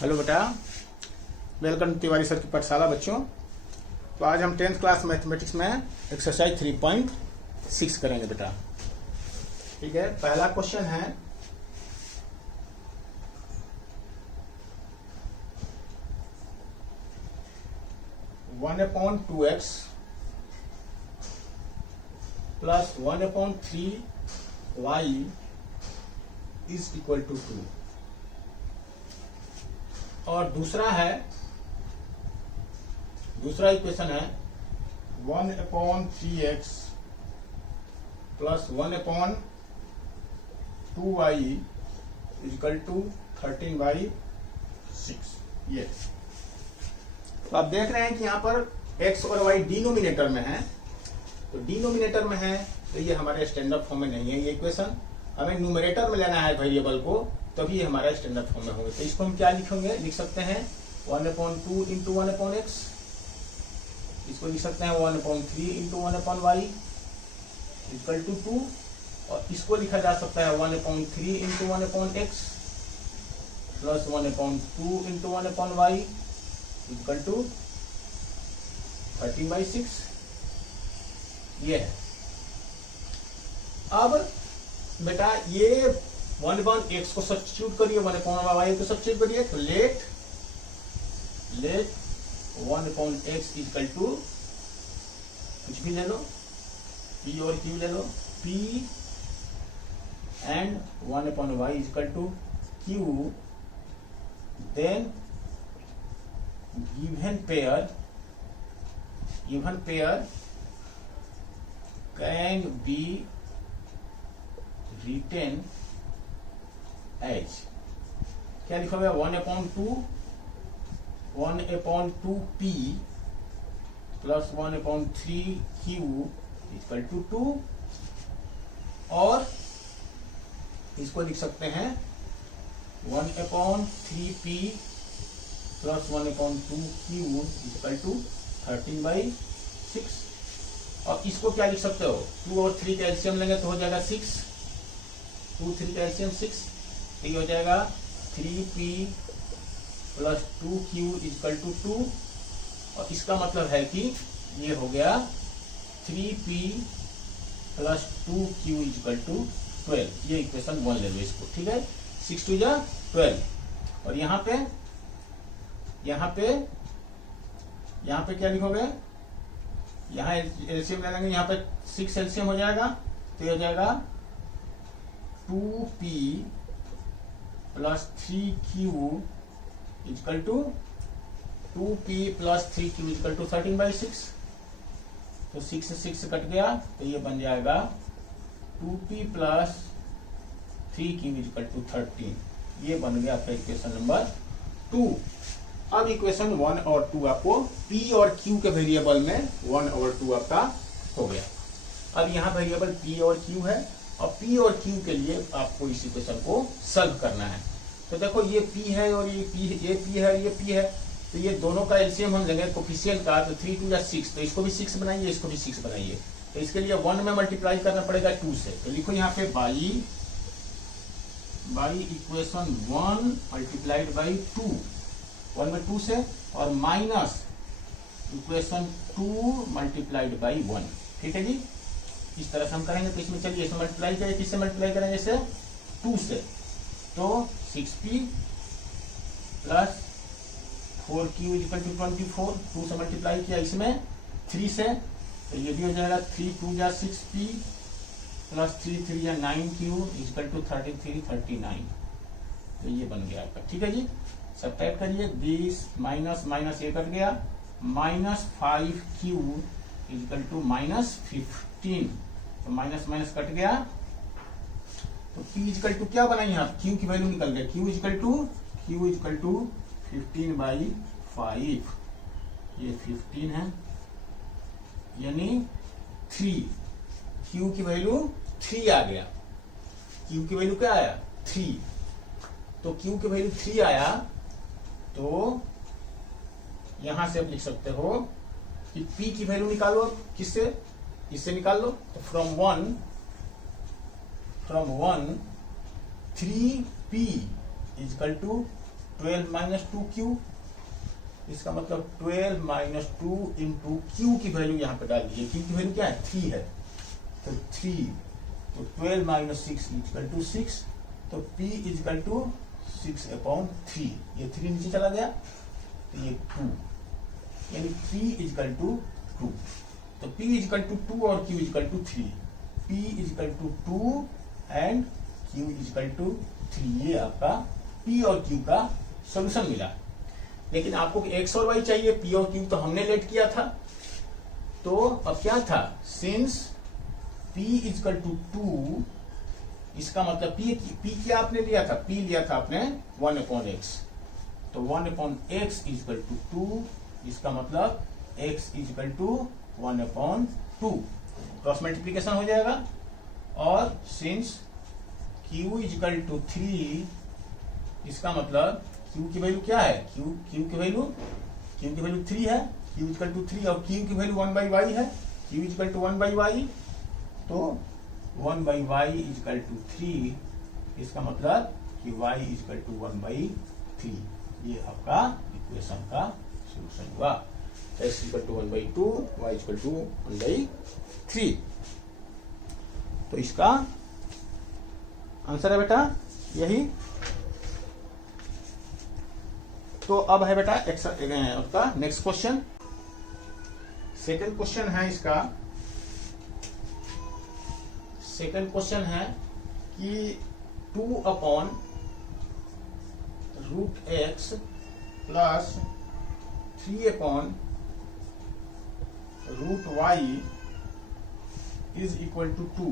Hello बेटा, welcome Tiwari sir की पाठशाला बच्चों। तो आज हम 10th क्लास मैथमेटिक्स में एक्सरसाइज 3.6 करेंगे बेटा। ठीक है, पहला क्वेश्चन है 1/2x plus 1/3y is equal to 2। और दूसरा इक्वेशन है 1/3x plus 1/2y equal to 13/6। ये तो आप देख रहे हैं कि यहाँ पर x और y डिनोमिनेटर में है। तो डिनोमिनेटर में है तो ये हमारे स्टैंडर्ड फॉर्म में नहीं है ये इक्वेशन। हमें न्यूमरेटर में लेना है वेरिएबल को, तभी हमारा स्टैंडर्ड फॉर्म में होगा। तो इसको हम क्या लिखेंगे, लिख सकते हैं 1/2 इंटू 1/x। इसको लिख सकते हैं 1/3 इंटू 1/y इक्वल टू 2। और इसको लिखा जा सकता है 1/3 into 1/x plus 1/2 into 1/y equal to 13/6। ये है। अब बेटा ये 1/x को सब्स्टिट्यूट करिए, 1/y को सब्स्टिट्यूट करिए। तो लेट 1/x इक्वल टू कुछ भी ले लो, p और q ले लो, p and 1/y equal to q। Then given pair can be written as, क्या लिखा हुआ है 1/2p plus 1/3q equal to 2। और इसको लिख सकते हैं 1/3p plus 1/2q equal to 13/6। और इसको क्या लिख सकते हो, 2 और 3 का एलसीएम लेंगे तो हो जाएगा 6। 2 3 का एलसीएम 6, तो ये हो जाएगा 3p plus 2q equal to 2। और इसका मतलब है कि ये हो गया 3p plus 2q equal to 12। ये इक्वेशन 1 ले लो इसको। ठीक है, 6 2 जा 12। और यहाँ पे क्या लिखोगे, यहाँ एलसीएम ले लेंगे, यहाँ पे 6 एलसीएम हो जाएगा तो ये हो जाएगा 2p plus 3q equal to 2p plus 3q equal to 13/6। तो 6 से 6 कट गया तो ये बन जाएगा 2p plus 3q equal to 13। ये बन गया आपका इक्वेशन नंबर 2। अब इक्वेशन 1 और 2 आपको p और q के वेरिएबल में 1 और 2 आपका हो गया। अब यहाँ वेरिएबल p और q है और p और q के लिए आपको इस इक्वेशन को सॉल्व करना है। तो देखो ये p है और ये p है, ये p है। तो ये दोनों का एलसीएम हम लेंगे कोफिशिएंट का, तो 3 2 या 6। तो इसको भी 6 बनाइए, इसको भी 6 बनाइए। तो इसके लिए 1 में मल्टीप्लाई करना पड़ेगा 2 से। तो लिखो यहाँ पे बाई इक्वेशन 1 मल्टीप्लाइड बाई 2, 1 में 2 से, और माइनस इक्वेशन 2 मल्टीप्लाइड बाई 1। ठीक है जी, इस तरह से हम करेंगे। तो इसमें चलिए इसे मल्टीप्लाई करें, किससे मल्टीप्लाई करेंगे, इसे 2 से। तो 6p plus 4q equal to 24। 2 से मल्टीप्लाई किया, इसमें 3 से, तो ये भी हो जाएगा 3 2 जा 6p प्लस 3 3 या 9q इक्वल टू 33 39। तो ये बन गया आपका। ठीक है जी, सब्ट्रैक्ट करिए, 20 माइनस माइनस ये कट गया, minus 5q equal to minus 15। तो माइनस माइनस कट गया, तो p इक्वल टू क्या बनाई आप, q की वैल्यू निकल गया, q इक्वल टू 15/5। ये 15 है, यानी 3। q की वैल्यू 3 आ गया। q की वैल्यू क्या आया, 3। तो q की वैल्यू 3 आया, तो यहां से आप लिख सकते हो कि p की वैल्यू निकालो। किससे, इससे निकाल लो। तो from 1 3p equal to 12 minus 2q, इसका मतलब 12 माइनस 2 इंटू क्यू की वैल्यू यहाँ पे डाल दीजिए। क्यू की वैल्यू क्या है? 3 है, तो 3, तो 12 माइनस 6 इक्वल टू 6, तो p इक्वल टू 6/3, ये 3 नीचे चला गया, तो ये 2, यानी p इक्वल टू 2, तो p इक्वल टू 2 और q equal to 3, p equal to 2 and q equal to 3, ये आपका p और q का सोल्यूशन मिला। लेकिन आपको x और y चाहिए, p और q तो हमने लेट किया था, तो अब क्या था, सिंस p इक्वल टू 2, इसका मतलब p क्या आपने लिया था? p लिया था आपने 1/x, तो 1/x इक्वल टू 2, इसका मतलब x equal to 1/2, cross multiplication हो जाएगा। और सिंस q इक्वल टू 3, इसका मतलब q की वैल्यू क्या है? q की वैल्यू 3 है, q इक्वल टू 3, और q की वैल्यू 1/y है, q इक्वल टू 1/y, तो 1/y इक्वल टू 3, इसका मतलब कि y इक्वल टू 1/3, ये आपका इक्वेशन का सोल्यूशन हुआ। x equal to 1/2, y equal to 1/3, तो इसका आंसर है बेटा यही। तो अब है बेटा आपका नेक्स्ट क्वेश्चन, सेकंड क्वेश्चन है इसका। सेकंड क्वेश्चन है कि 2/√x plus 3/√y is equal to 2,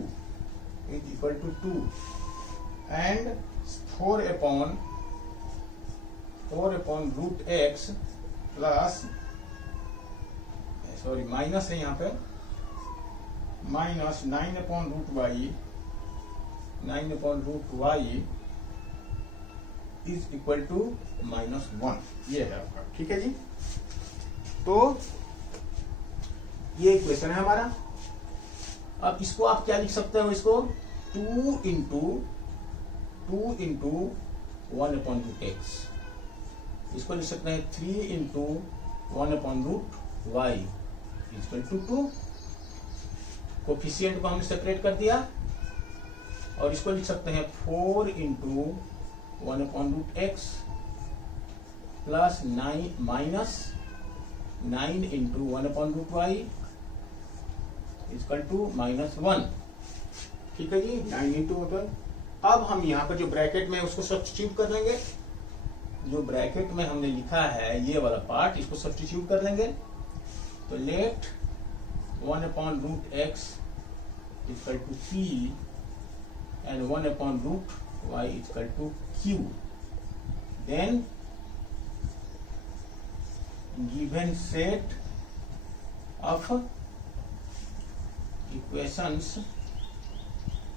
and 4/√x plus, sorry minus है यहाँ पे, minus 9/√y is equal to -1, ये है आपका, ठीक है जी। तो ये इक्वेशन है हमारा। अब इसको आप क्या लिख सकते हो? इसको 2 इंटू 1/√x, इसको लिख सकते हैं 3 into 1/√y equal to 2, coefficient को हमने सेपरेट कर दिया, और इसको लिख सकते हैं 4 into 1/√x plus 9 minus 9 into 1/√y equal to -1, ठीक है जी। 9 इंटू अब हम यहाँ पर जो ब्रैकेट में उसको सब्स्टिट्यूट कर लेंगे, जो ब्रैकेट में हमने लिखा है ये वाला पार्ट, इसको सब्स्टिट्यूट कर लेंगे, तो let 1/√x equal to p and 1/√y equal to q, then given set of equations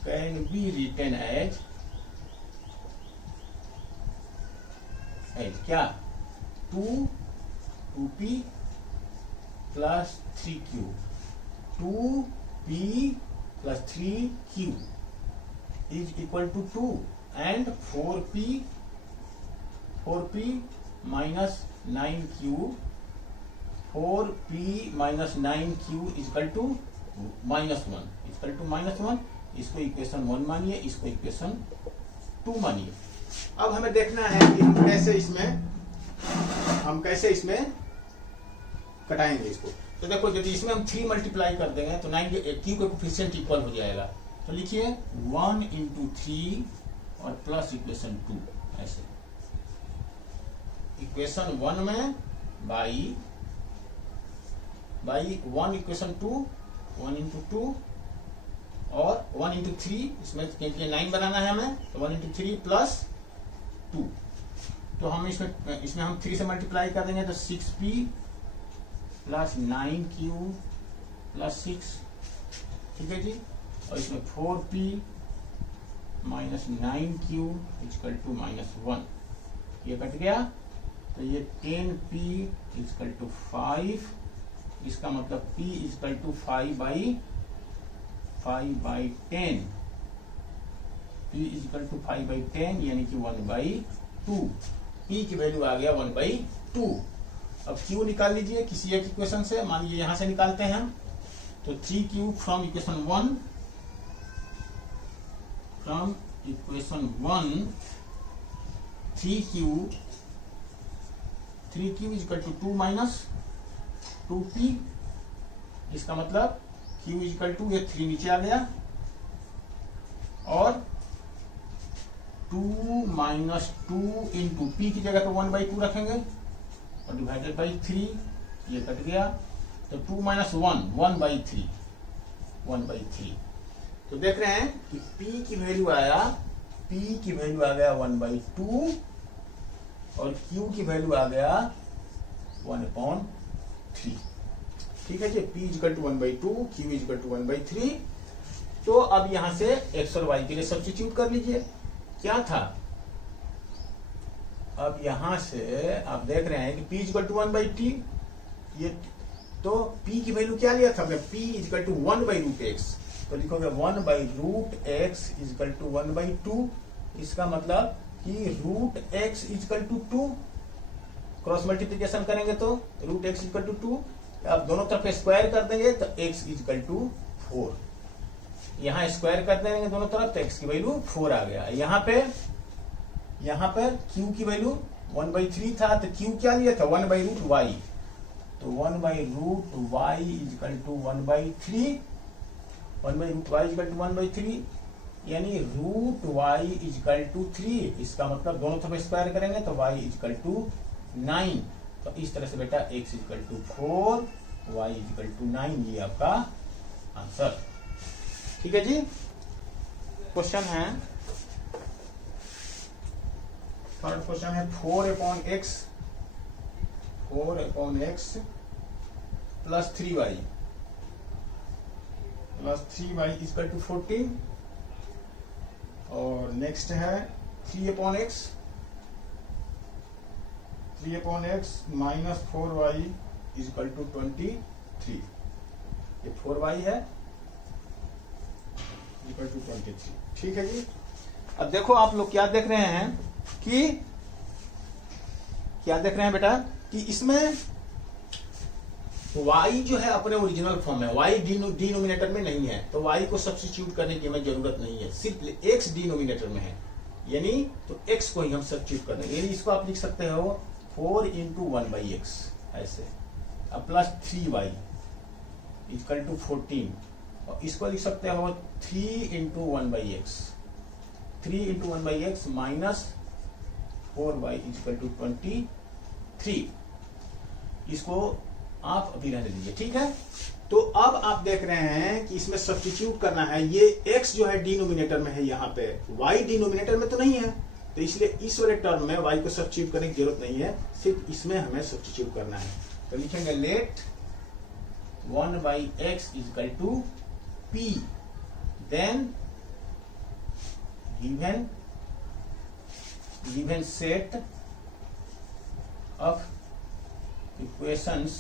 can be written as क्या 2p plus 3q, 2p plus 3q is equal to 2 and 4p minus 9q, 4p minus 9q is equal to -1, इसको equation 1 मानिए, इसको equation 2 मानिए। अब हमें देखना है कि हम कैसे इसमें कटाएंगे इसको। तो देखो, यदि इसमें हम 3 मल्टीप्लाई कर देंगे तो 9 q का कोफिशिएंट इक्वल हो जाएगा, तो लिखिए 1 इंटू 3 और प्लस इक्वेशन 2, ऐसे इक्वेशन 1 में बाई 1 इक्वेशन 2, 1 इंटू 2 और 1 इंटू 3, इसमें क्योंकि 9 बनाना है हमें, तो 1 इंटू 3 प्लस 2, तो हम इसमें हम 3 से मल्टीप्लाई कर देंगे, तो 6p प्लस 9q प्लस 6, ठीक है जी। और इसमें 4p minus 9q equal to -1, ये कट गया, तो ये 10p इक्वल टू 5, इसका मतलब p equal to 5/10, p equal to 5/10 यानी कि 1/2, P की वैल्यू आ गया 1/2। अब Q निकाल लीजिए किसी एक इक्वेशन से, मान लीजिए यहां से निकालते हैं हम। तो 3Q from equation 1, 3Q equal to 2 minus 2P। इसका मतलब Q इक्वल टू, ये 3 नीचे आ गया, और 2 माइनस 2 इंटू P की जगह पे 1/2 रखेंगे और डिवाइडेड बाई 3, ये कट गया। तो 2 माइनस 1, 1/3। तो देख रहे हैं कि P की वैल्यू आ गया 1/2 और Q की वैल्यू आ गया 1/3। ठीक है जी, P equal to 1/2, Q equal to 1/3। तो अब यहां से x और y के लिए सब्स्टिट्यूट कर लीजिए। क्या था, अब यहां से आप देख रहे हैं कि P इक्वल टू 1/t, ये तो P की वैल्यू क्या लिया था हमने, P इक्वल टू 1/√x। तो लिखोगे 1/√x इक्वल टू 1/2। इसका मतलब कि √x equal to 2, cross multiplication करेंगे तो √x इक्वल टू 2। आप दोनों तरफ स्क्वायर कर देंगे तो x इक्वल टू 4। यहां स्क्वायर कर देंगे दोनों तरफ तो x की वैल्यू 4 आ गया। यहां पर q की वैल्यू 1/3 था, तो q क्या लिया था, 1/√y। तो 1/√y equal to 1/3, 1/√y equal to 1/3, यानी √y इक्वल टू 3। इसका मतलब दोनों तरफ स्क्वायर करेंगे तो y इक्वल टू 9। तो इस तरह से बेटा x equal to 4, y equal to 9, ये आपका आंसर। ठीक है जी। क्वेश्चन है, थर्ड क्वेश्चन है 4/x plus 3y equal to 14। और नेक्स्ट है 3/x minus 4y equal to 23। ये 4y है इक्वल टू 23। ठीक है जी। अब देखो आप लोग क्या देख रहे हैं बेटा, कि इसमें y जो है अपने ओरिजिनल फॉर्म है, y डिनोमिनेटर में नहीं है, तो y को सब्स्टिट्यूट करने की हमें जरूरत नहीं है, सिर्फ x डिनोमिनेटर में है, यानी तो x को ही हम सब्स्टिट्यूट कर देंगे। यानी इसको आप लिख सकते हो 4 इंटू 1/x ऐसे, अब प्लस 3y इक्वल टू 14, और इसको लिख सकते हो 3 into 1/x minus 4y equal to 23। इसको आप अभी रहने दीजिए, ठीक है। तो अब आप देख रहे हैं कि इसमें सब्स्टिट्यूट करना है, ये x जो है डिनोमिनेटर में है, यहाँ पे y डिनोमिनेटर में तो नहीं है, तो इसलिए इस वाले टर्म में y को सब्स्टिट्यूट करने की जरूरत नहीं है, सिर्फ इसमें हमें सब्स्टिट्यूट करना है। तो लिखेंगे let 1/x equal to p, then given set of equations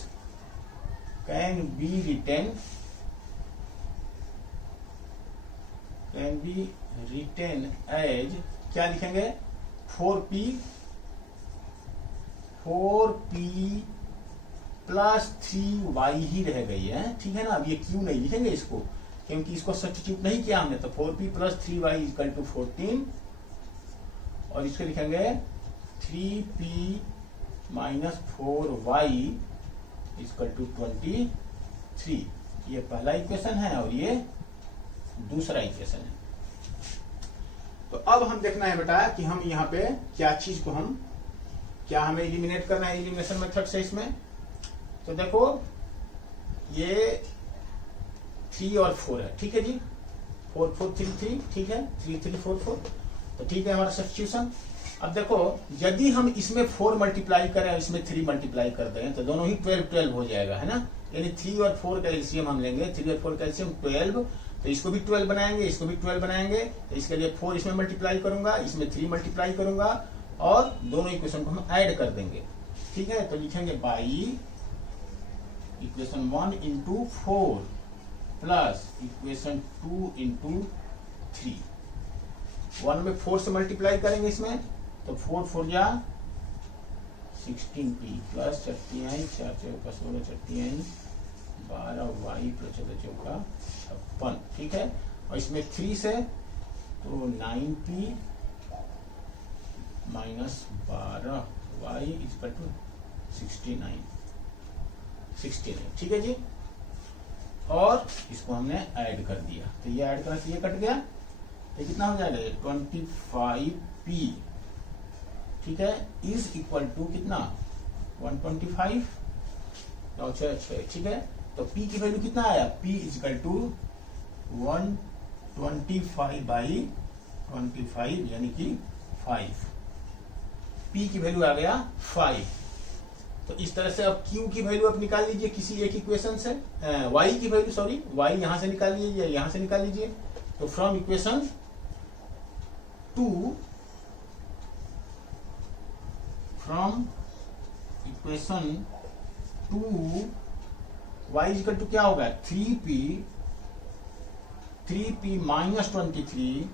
can be written as, क्या लिखेंगे, 4p प्लस 3y ही रह गई है, ठीक है ना। अब ये q नहीं लिखेंगे इसको, क्योंकि इसको सब्स्टिट्यूट नहीं किया हमने, तो 4p plus 3y equal to 14, और इसको लिखेंगे 3p minus 4y equal to 23। ये पहला इक्वेशन है और ये दूसरा इक्वेशन है। तो अब हम देखना है बेटा कि हम यहाँ पे क्या चीज को क्या हमें एलिमिनेट करना है एलिमिनेशन मेथड से इसमें। तो देखो ये 3 और 4 है, ठीक है जी, 4 4 3 3, ठीक है, 3 3 4 4, तो ठीक है हमारा सब्स्टिट्यूशन। अब देखो यदि हम इसमें 4 मल्टीप्लाई करें और इसमें 3 मल्टीप्लाई कर दें तो दोनों ही 12 12 हो जाएगा, है ना। यानी 3 और 4 का एलसीएम हम लेंगे, 3 और 4 का एलसीएम 12, तो इसको भी 12 बनाएंगे, इसको भी 12 बनाएंगे, तो इसके लिए 4 इसमें मल्टीप्लाई करूंगा, इसमें 3 मल्टीप्लाई करूंगा, और दोनों इक्वेशन को हम ऐड कर देंगे, ठीक है। तो लिखेंगे by equation 1 into 4 plus equation 2 into 3। 1 में 4 से मल्टीप्लाई करेंगे इसमें, तो 4 4 जा 16p प्लस 4 4 चौका 16 4 12y प्लस 14 चौका 56, ठीक है। और इसमें 3 से तो 9p minus 12y equal to 69, ठीक है जी। और इसको हमने ऐड कर दिया, तो ये ऐड करने से ये कट गया, तो कितना हो जाएगा 25p, ठीक है, इज इक्वल टू कितना 125, अच्छा, ठीक है। तो p की वैल्यू कितना आया, p is equal to 125 by 25 यानी कि 5, p की वैल्यू आ गया 5। तो इस तरह से अब q की वैल्यू आप निकाल लीजिए किसी एक इक्वेशन से, y की वैल्यू सॉरी y यहां से निकाल लीजिए, यहां से निकाल लीजिए। तो from equation 2 y equal to क्या होगा 3p minus 23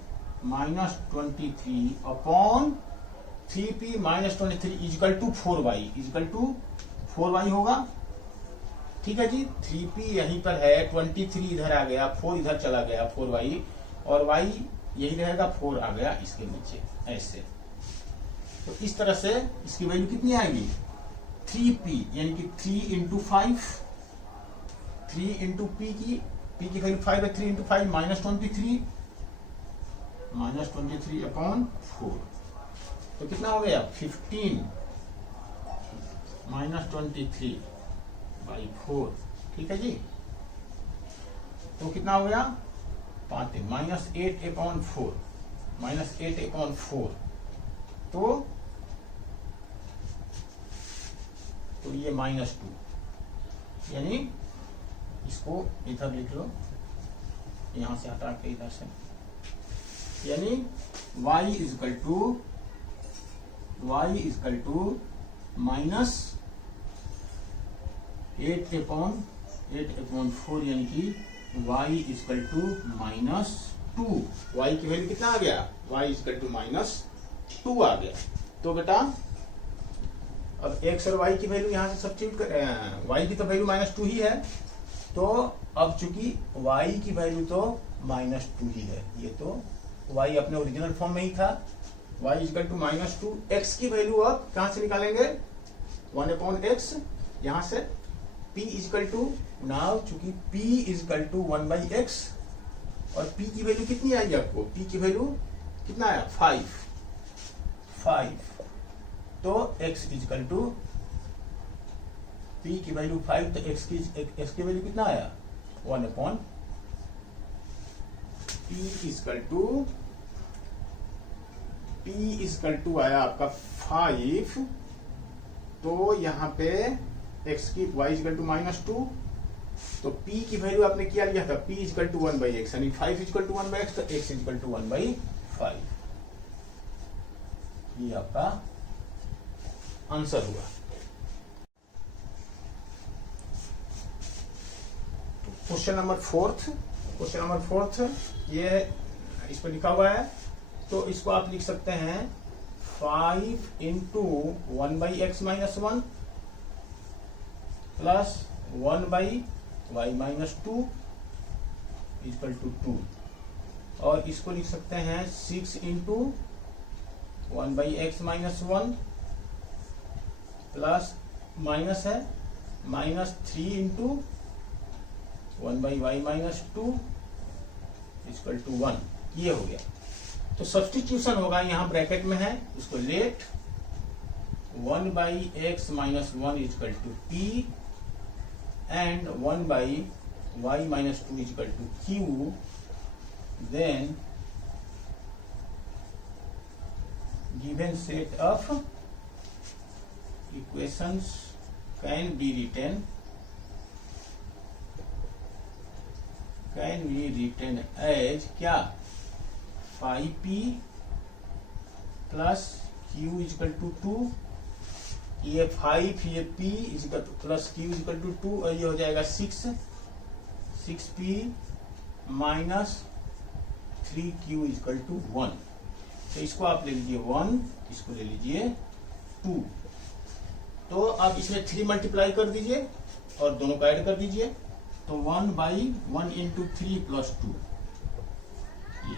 upon 3p minus 23 equal to 4y होगा, ठीक है जी। 3p यहीं पर है, 23 इधर आ गया, 4 इधर चला गया 4y, और y यही रहेगा 4 आ गया इसके नीचे ऐसे। तो इस तरह से इसकी वैल्यू कितनी आएगी 3p यानी कि 3 इंटू 5, 3 इंटू p की वैल्यू 5 है, 3 इंटू 5 माइनस 23 अपॉन 4, तो कितना हो गया 15 माइनस 23 बाई 4, ठीक है जी। तो कितना हो गया 5 माइनस 8 अपॉन 4, तो ये -2, यानी इसको इधर लिख लो, यहां से हटा के इधर से, यानी y is equal to minus 8 upon 4, यानी कि y is equal to -2। y की वैल्यू कितना आ गया, y इज इक्वल टू -2 आ गया। तो बेटा अब x और y की वैल्यू यहां से सब्स्टिट्यूट कर, y की तो वैल्यू -2 ही है, तो अब चूंकि y की वैल्यू तो -2 ही है, ये तो y अपने ओरिजिनल फॉर्म में ही था, y is equal to -2। x की वैल्यू अब कहां से निकालेंगे 1/x, यहां से p is equal to, now चूंकि p is equal to 1/x, और p की वैल्यू कितनी आई आपको, p की वैल्यू कितना आया 5, तो x is equal to p की वैल्यू 5, तो x की वैल्यू कितना आया 1/, p इज इक्वल टू आया आपका 5, तो यहाँ पे x की y इज इक्वल टू -2, तो p की वैल्यू आपने क्या लिया था, p is equal to 1/x, यानी 5 इज इक्वल टू 1/x, तो x इज इक्वल टू 1/5, ये आपका आंसर हुआ। क्वेश्चन नंबर फोर्थ, ये इस पर लिखा हुआ है, तो इसको आप लिख सकते हैं 5 into 1/x minus 1 plus 1/y minus 2 equal to 2, और इसको लिख सकते हैं 6 into 1/x minus 1 plus minus है -3 into 1/y minus 2 equal to 1, ये हो गया। तो सब्स्टिट्यूशन होगा, यहाँ ब्रैकेट में है, उसको let 1/x minus 1 equal to p and 1/y minus 2 equal to q, then given set of equations can be written as क्या 5p plus q equal to 2, ये 5 ये p equal to plus q equal to 2, और ये हो जाएगा 6p minus 3q equal to 1। तो इसको आप ले लीजिए 1, इसको ले लीजिए 2, तो अब इसमें 3 मल्टीप्लाई कर दीजिए और दोनों को ऐड कर दीजिए। तो 1/1 इंटू 3 प्लस 2, ये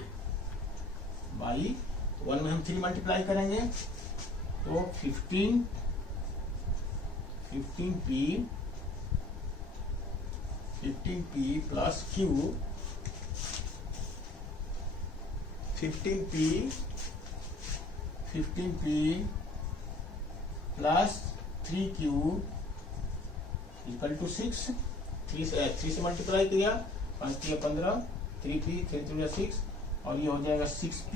बाई 1 में हम 3 मल्टीप्लाई करेंगे तो 15p plus q, 15p plus 3q equal to 6। 3 से मल्टीप्लाई किया, 5 3 15, 3p 3 6, और ये हो जाएगा 6p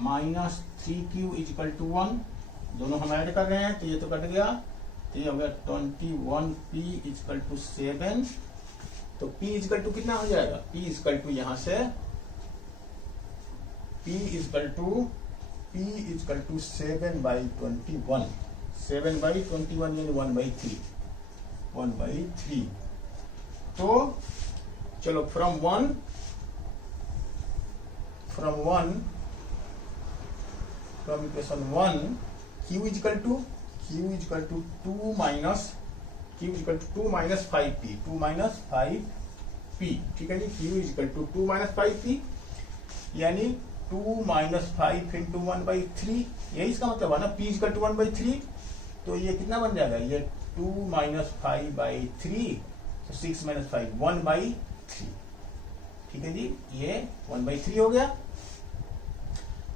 minus 3q equal to 1। दोनों हम ऐड कर रहे हैं तो ये तो कट गया, तो ये हो गया 21p इक्वल टू 7। तो p इक्वल टू कितना हो जाएगा, p इक्वल टू यहाँ से p इक्वल टू 7/21, 7/21 यानी 1/3। तो चलो from equation 1 q equal to 2 minus 5p, 2 minus 5p, ठीक है जी। q equal to 2 minus 5p यानी 2 माइनस 5 इंटू 1/3, यही इसका मतलब है ना। p इक्वल टू 1/3, तो ये कितना बन जाएगा, ये 2 माइनस 5/3, तो 6 माइनस 5 1/3, ठीक है जी। ये 1/3 हो गया।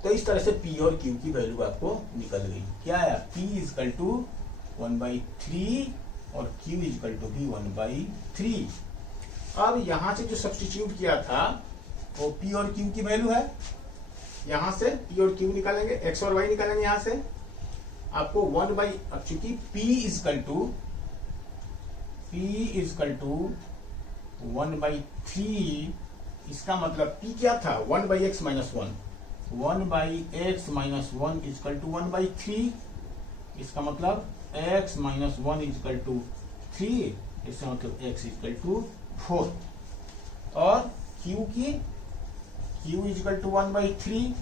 तो इस तरह से p और q की वैल्यू आपको निकल गई। क्या है, p इक्वल टू 1/3 और q इक्वल टू भी 1/3। अब यहां से जो सब्स्टिट्यूट किया था वो p और q की वैल्यू है। यहां से p और q निकालेंगे, x और y निकालेंगे। यहां से आपको अब चूंकि p इक्वल टू 1/3, इसका मतलब p क्या था, 1/x minus 1, 1/x minus 1 equal to 1/3। इसका मतलब x माइनस 1 इक्वल टू 3, इसका मतलब x इक्वल टू 4। और q इक्वल टू 1/3,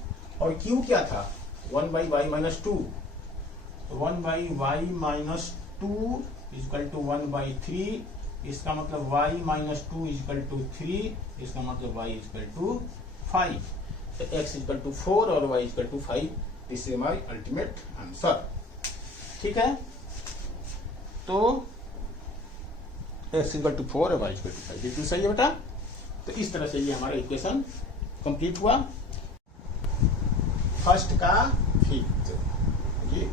और q क्या था, 1/y minus 2, 1/y minus 2 equal to 1/3। इसका मतलब y माइनस 2 इक्वल टू 3, इसका मतलब y इक्वल टू 5। तो x इक्वल टू 4 और y equal to 5, this is my ultimate answer, ठीक है। तो x इक्वल टू 4 और y इक्वल टू 5, बिल्कुल सही है बेटा। तो इस तरह से ये हमारा इक्वेशन कंप्लीट हुआ, फर्स्ट का फिफ्थ। ये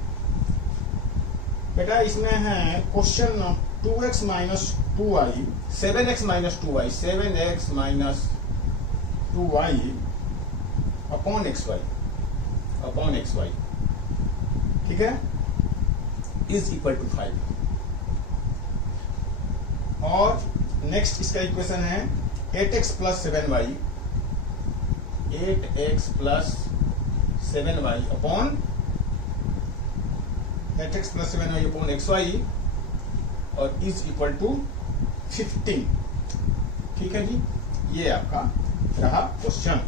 बेटा इसमें है question 2x minus 2y, 7x minus 2y, 7x minus 2y upon xy, ठीक है, इज इक्वल टू 5। और नेक्स्ट इसका इक्वेशन है 8x plus 7y, 8x plus 7y upon 8x plus 7y upon xy, और इज इक्वल टू 15, ठीक है जी। ये आपका रहा क्वेश्चन।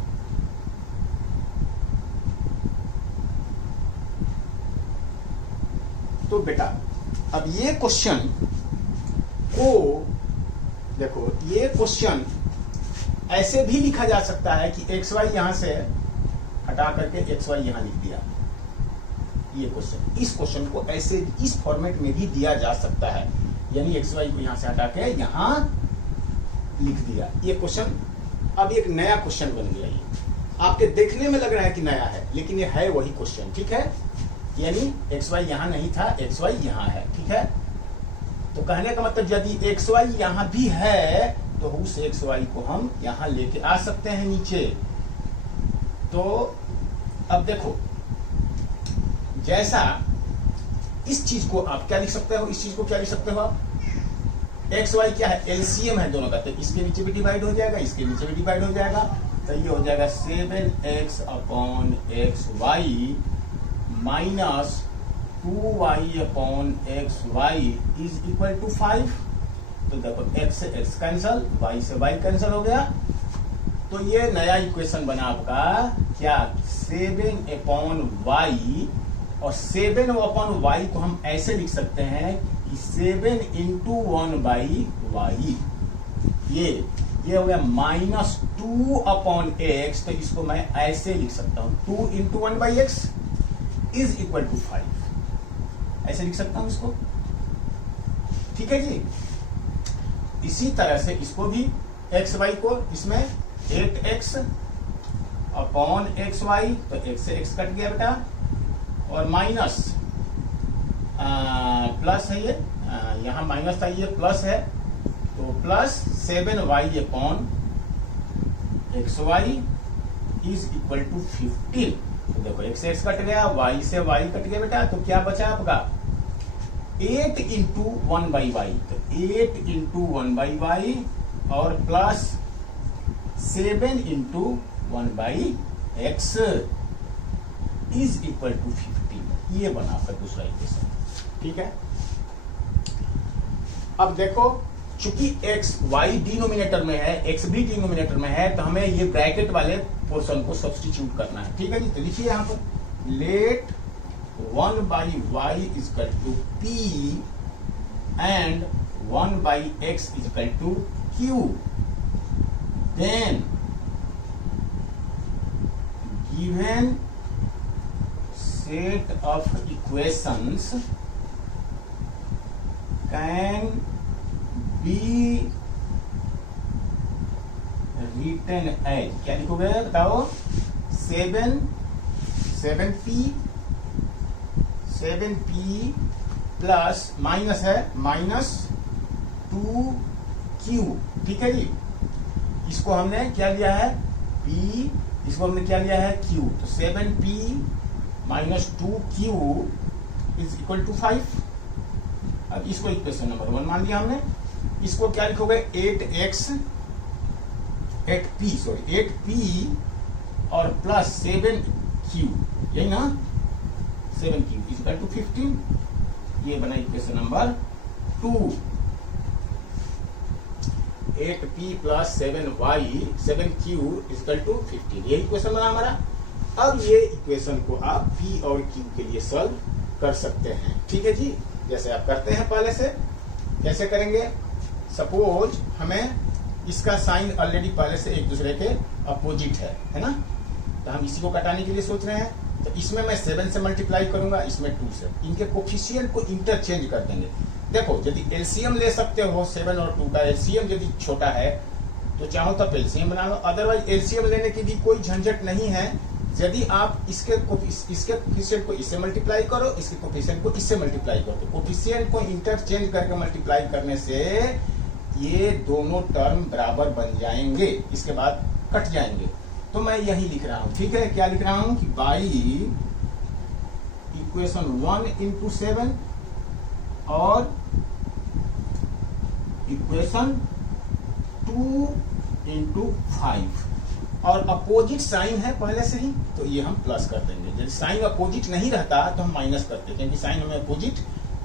तो बेटा अब ये क्वेश्चन को देखो, ये क्वेश्चन ऐसे भी लिखा जा सकता है कि xy यहां से हटा करके xy यहां लिख दिया। ये क्वेश्चन, इस क्वेश्चन को ऐसे इस फॉर्मेट में भी दिया जा सकता है, यानी xy को यहां से हटा के यहां लिख दिया। ये क्वेश्चन अब एक नया क्वेश्चन बन गया। ये आपके देखने में लग रहा है कि नया है, लेकिन ये है वही क्वेश्चन, ठीक है। यानी xy यहां नहीं था, xy यहां है, ठीक है। तो कहने का मतलब यदि xy यहां भी है तो उस xy को हम यहां लेके आ सकते हैं नीचे। तो अब देखो, जैसा इस चीज को आप क्या लिख सकते हो, इस चीज को क्या लिख सकते हो आप, xy क्या है, एलसीएम है दोनों का, तो इसके नीचे भी डिवाइड हो जाएगा, इसके नीचे भी डिवाइड हो जाएगा। तो ये हो जाएगा 7x upon xy minus 2y upon xy is equal to 5। तो देखो x से x कैंसल, y से y कैंसल हो गया। तो ये नया इक्वेशन बना आपका क्या, 7 अपॉन y और 7 अपॉन वाई को हम ऐसे लिख सकते हैं कि 7 इंटू 1 बाई वाई, ये हो गया -2 अपॉन एक्स। तो इसको मैं ऐसे लिख सकता हूं 2 into 1 by x is equal to 5, ऐसे लिख सकता हूं इसको। ठीक है जी। इसी तरह से इसको भी एक्स वाई को इसमें 8x अपॉन एक्स वाई, तो x से x कट गया बेटा, और माइनस प्लस है ये, यहाँ माइनस था ये प्लस है, तो plus 7y upon x y is equal to 15। तो देखो x से x कट गया, y से y कट गया बेटा, तो क्या बचा आपका 8 इंटू 1 बाई वाई, तो 8 इंटू 1 बाई वाई और plus 7 into 1 by x is equal to 15। ये बना आपका दूसरा इक्वेशन। ठीक है। अब देखो चूंकि एक्स वाई डिनोमिनेटर में है, एक्स भी डिनोमिनेटर में है, तो हमें ये ब्रैकेट वाले पोर्शन को सब्स्टिट्यूट करना है। ठीक है जी। तो लिखिए यहां पर let 1 by y is equal to p and 1 by x is equal to q, then given set of equations can be written as, क्या लिखोगे बताओ, 7p प्लस माइनस है -2q। ठीक है जी। इसको हमने क्या लिया है p, इसको हमने क्या लिया है q, तो 7p -2q is equal to 5। अब इसको इक्वेशन नंबर 1 मान लिया हमने। इसको क्या लिखोगे 8p और प्लस 7q, यही ना 7q इज इक्वल टू 15। ये बना equation number 2। 8p plus 7q is equal to 15, ये इक्वेशन बना हमारा। अब ये इक्वेशन को आप p और q के लिए सॉल्व कर सकते हैं। ठीक है जी। जैसे आप करते हैं पहले से, कैसे करेंगे, सपोज हमें इसका साइन ऑलरेडी पहले से एक दूसरे के अपोजिट है ना, तो हम इसी को कटाने के लिए सोच रहे हैं। तो इसमें मैं 7 से मल्टीप्लाई करूंगा, इसमें 2 से, इनके कोफिशिएंट को इंटरचेंज कर देंगे। देखो यदि एलसीएम ले सकते हो 7 और 2 का, एलसीएम यदि छोटा है तो चाहो तो एलसीएम बना लो, अदरवाइज एलसीएम लेने की भी कोई झंझट नहीं है। यदि आप इसके कोफिशिएंट को इससे मल्टीप्लाई करो, इसके कोफिशिएंट को इससे मल्टीप्लाई करो, तो कोफिशिएंट को इंटरचेंज करके मल्टीप्लाई करने से ये दोनों टर्म बराबर बन जाएंगे, इसके बाद कट जाएंगे। तो मैं यही लिख रहा हूं। ठीक है। क्या लिख रहा हूं कि बाई इक्वेशन 1 इंटू 7 और इक्वेशन 2 इंटू 5, और अपोजिट साइन है पहले से ही, तो ये हम प्लस कर देंगे। यदि साइन अपोजिट नहीं रहता तो हम माइनस करते, क्योंकि साइन हमें अपोजिट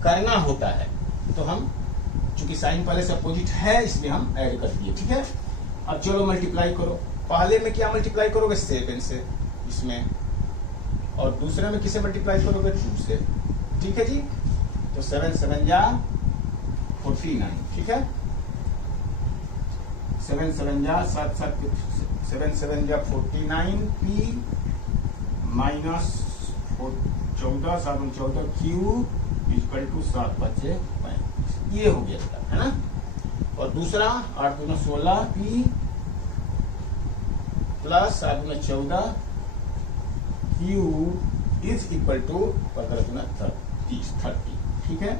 करना होता है। तो हम चूंकि साइन पहले से अपोजिट है इसलिए हम ऐड कर दिए। ठीक है। अब चलो मल्टीप्लाई करो। पहले में क्या मल्टीप्लाई करोगे 7 से इसमें, और दूसरे में किसे मल्टीप्लाई करोगे 2 से। ठीक है जी। तो 7 7 जा 49। ठीक है। 7 7 जा 7 7 7 जा 49 p minus 14 7 14 q equal to 7 5 35। ये हो गया है ना। और दूसरा 8 दूना 16 p प्लस 7 दूना 14 q इज इक्वल टू 15 दूना 30। ठीक है।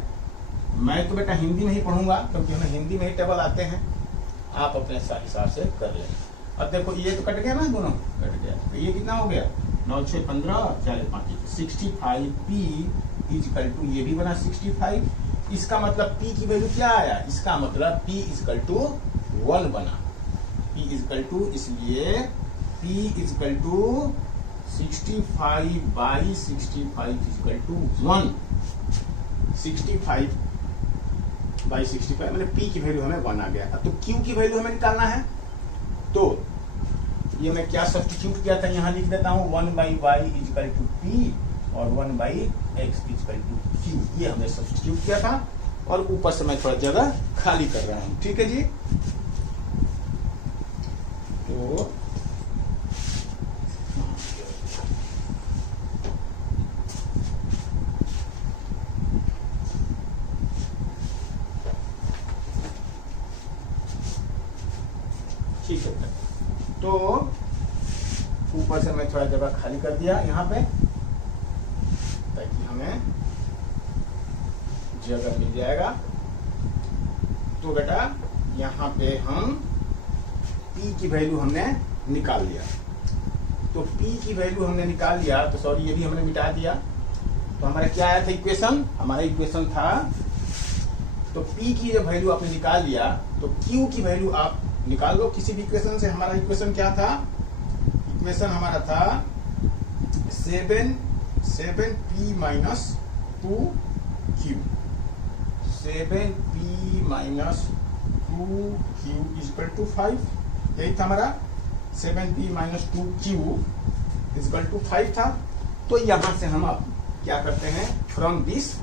मैं तो बेटा हिंदी में ही पढ़ूंगा, क्योंकि हमें हिंदी में ही टेबल आते हैं, आप अपने हिसाब से कर लें। अब देखो ये तो कट गया ना, दोनों कट गया, तो ये कितना हो गया 9 6 15 4 5 65p इज इक्वल टू, ये भी बना 65। इसका मतलब p की वैल्यू क्या आया, इसका मतलब p इज इक्वल टू 1 बना। p इज इक्वल टू, इसलिए p is equal to 65 by 65 is equal to 1। 65 by 65 मतलब p की वैल्यू हमें 1 आ गया। अब तो q की वैल्यू हमें निकालना है, तो ये मैं क्या सब्स्टिट्यूट किया था, यहाँ लिख देता हूँ 1 by y is equal to p और 1/x इक्वल टू क्यू, ये हमने सब्स्टिट्यूट किया था। और ऊपर से मैं थोड़ा जगह खाली कर रहा हूं, ठीक है जी। तो ठीक है, तो ऊपर से मैं थोड़ा जगह खाली कर दिया यहाँ पे, ताकि हमें जगह मिल जाएगा। तो बेटा यहाँ पे हम P की वैल्यू हमने निकाल लिया। तो P की वैल्यू हमने निकाल लिया, तो सॉरी ये भी हमने मिटा दिया। तो हमारा क्या आया था इक्वेशन, हमारा इक्वेशन था, तो P की जब वैल्यू आपने निकाल लिया तो Q की वैल्यू आप निकाल लो किसी भी इक्वेशन से। हमारा इक्वेशन क्या था, इक्वेशन हमारा था 7p minus 2q, 7p minus 2q equal to 5, यही था हमारा 7p minus 2q equal to 5 था। तो यहां से हम अब क्या करते हैं, फ्रॉम दिस,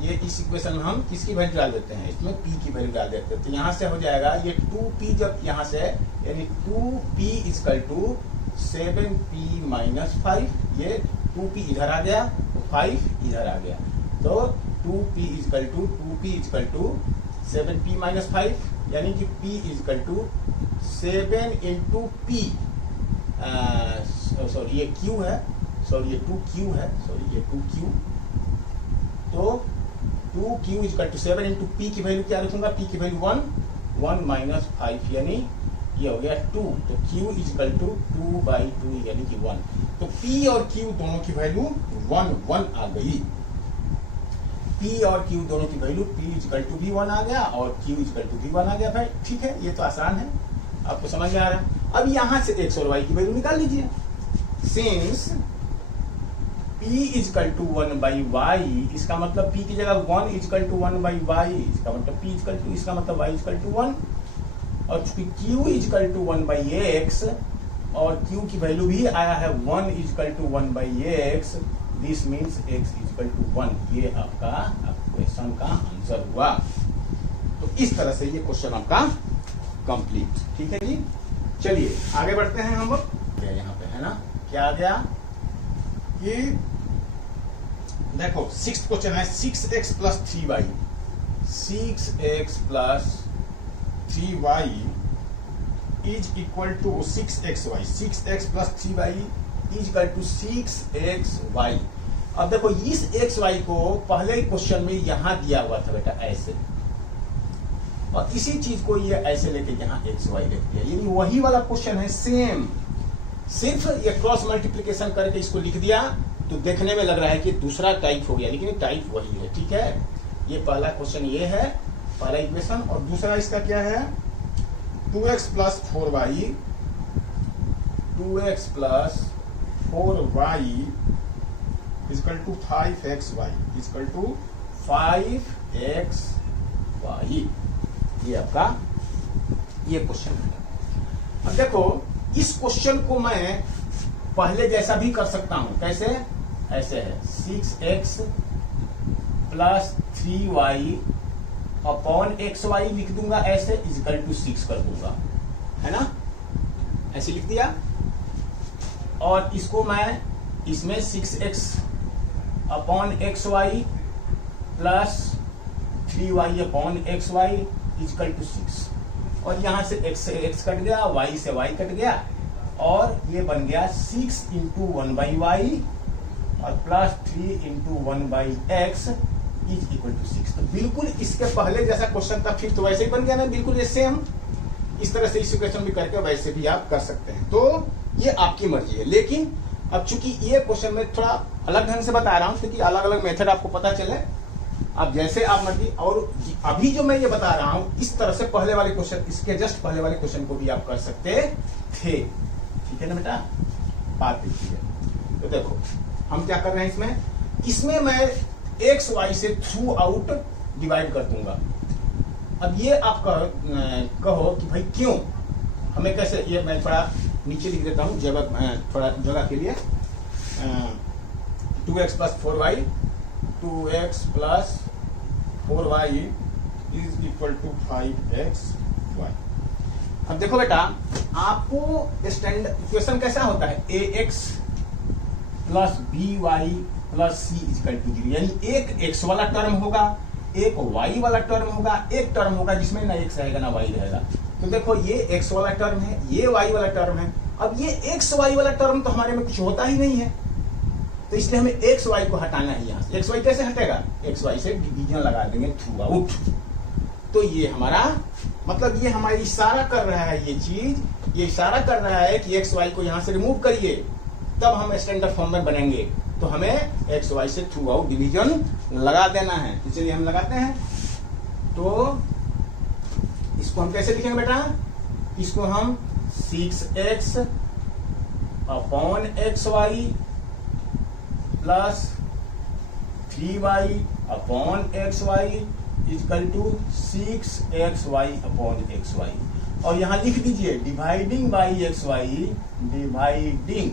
ये इस इक्वेशन में हम किसकी वैल्यू डाल देते हैं, इसमें p की वैल्यू डाल देते हैं। तो यहाँ से हो जाएगा ये 2p, जब यहाँ से यानी 2p equal to 7p minus 5, ये 2p इधर आ गया, 5 इधर आ गया। तो 2p equal to 7p minus 5, यानी कि p equal to 7 into p, sorry ये q है, सॉरी ये 2q है, सॉरी ये 2q। तो 2q equal to 7 into p की वैल्यू क्या रखूंगा, p की वैल्यू 1 माइनस 5, यानी ये हो गया 2। तो q इक्वल टू 2/2 यानी कि 1। तो p और q दोनों की वैल्यू 1 आ गई। p और q दोनों की वैल्यू, p इक्वल टू भी 1 आ गया और q इक्वल टू भी 1 आ गया भाई, ठीक है, ये तो आसान है, आपको समझ में आ रहा है। अब यहां से x और y की वैल्यू निकाल लीजिए। Since p equal to 1/y, इसका मतलब p की जगह 1 इक्वल टू 1/y, इसका मतलब p इक्वल टू, इसका मतलब y इक्वल टू 1। और चूंकि q इक्वल टू 1/x और q की वैल्यू भी आया है 1 equal to 1/x, this means x equal to 1। ये आपका क्वेश्चन का आंसर हुआ। तो इस तरह से ये क्वेश्चन आपका कंप्लीट, ठीक है जी। चलिए आगे बढ़ते हैं हम लोग। यहाँ पे है ना, क्या आ गया कि देखो 6th क्वेश्चन है 6x plus 3y, 6x plus 3y is equal to 6xy, 6x plus 3y is equal to 6xy। अब देखो इस xy को पहले क्वेश्चन में यहां दिया हुआ था बेटा ऐसे, और इसी चीज को ये ऐसे लेके यहां xy लिख दिया, यानी वही वाला क्वेश्चन है सेम, सिर्फ ये क्रॉस मल्टीप्लिकेशन करके इसको लिख दिया। तो देखने में लग रहा है कि दूसरा टाइप हो गया, लेकिन टाइप वही है, ठीक है। ये पहला क्वेश्चन ये है, पहला इक्वेशन। और दूसरा इसका क्या है, 2x plus 4y, 2x plus 4y equal to 5xy equal to 5xy। ये आपका ये क्वेश्चन है। अब देखो इस क्वेश्चन को मैं पहले जैसा भी कर सकता हूं, कैसे, ऐसे है 6x plus 3y upon xy लिख दूंगा, ऐसे इक्वल टू 6 कर दूंगा, है ना, ऐसे लिख दिया। और इसको मैं इसमें 6x upon xy plus 3y upon xy equal to 6, और यहां से x से x कट गया, y से y कट गया, और ये बन गया 6 इंटू 1/y और plus 3 into 1/x is equal to 6। तो बिल्कुल इसके पहले जैसा क्वेश्चन था फिर तो वैसे ही बन गया ना, बिल्कुल ये सेम। इस तरह से इस क्वेश्चन भी करके वैसे भी आप कर सकते हैं, तो ये आपकी मर्जी है। लेकिन अब चूंकि ये क्वेश्चन में थोड़ा अलग ढंग से बता रहा हूं, क्योंकि अलग अलग मेथड आपको पता चले, अब जैसे आप मर्जी। और अभी जो मैं ये बता रहा हूं इस तरह से पहले वाले क्वेश्चन, इसके जस्ट पहले वाले क्वेश्चन को भी आप कर सकते थे, ठीक है ना बेटा, बात देखिए। तो देखो हम क्या कर रहे हैं इसमें मैं एक्स वाई से थ्रू आउट डिवाइड कर दूंगा। अब ये आप कहो कि भाई क्यों, हमें कैसे, ये मैं थोड़ा नीचे लिख देता हूं जगह, थोड़ा जगह के लिए। 2x plus 4y 2x plus 4y is equal to 5xy। अब देखो बेटा, आपको स्टैंडर्ड इक्वेशन कैसा होता है, ax plus by plus c equal to 0, यानी एक x वाला टर्म होगा, एक y वाला टर्म होगा, एक टर्म होगा जिसमें ना x रहेगा ना y रहेगा। तो देखो ये x वाला टर्म है, ये y वाला टर्म है। अब ये x y वाला टर्म तो हमारे में कुछ होता ही नहीं है, तो इसलिए हमें x y को हटाना है। यहाँ से x y कैसे हटेगा, x y से डिवीजन लगा देंगे थ्रू आउट। तो ये हमारा मतलब ये हमारी इशारा कर रहा है, ये चीज ये इशारा कर रहा है कि x y को यहाँ से रिमूव करिए, तब हम स्टैंडर्ड फॉर्म में बनेंगे। तो हमें एक्स वाई से थ्रू आउट डिवीजन लगा देना है, इसलिए हम लगाते हैं। तो इसको हम कैसे लिखेंगे बेटा, इसको हम 6x upon x y plus 3y upon x y equal to 6xy upon x y. और यहां लिख दीजिए dividing by x y, dividing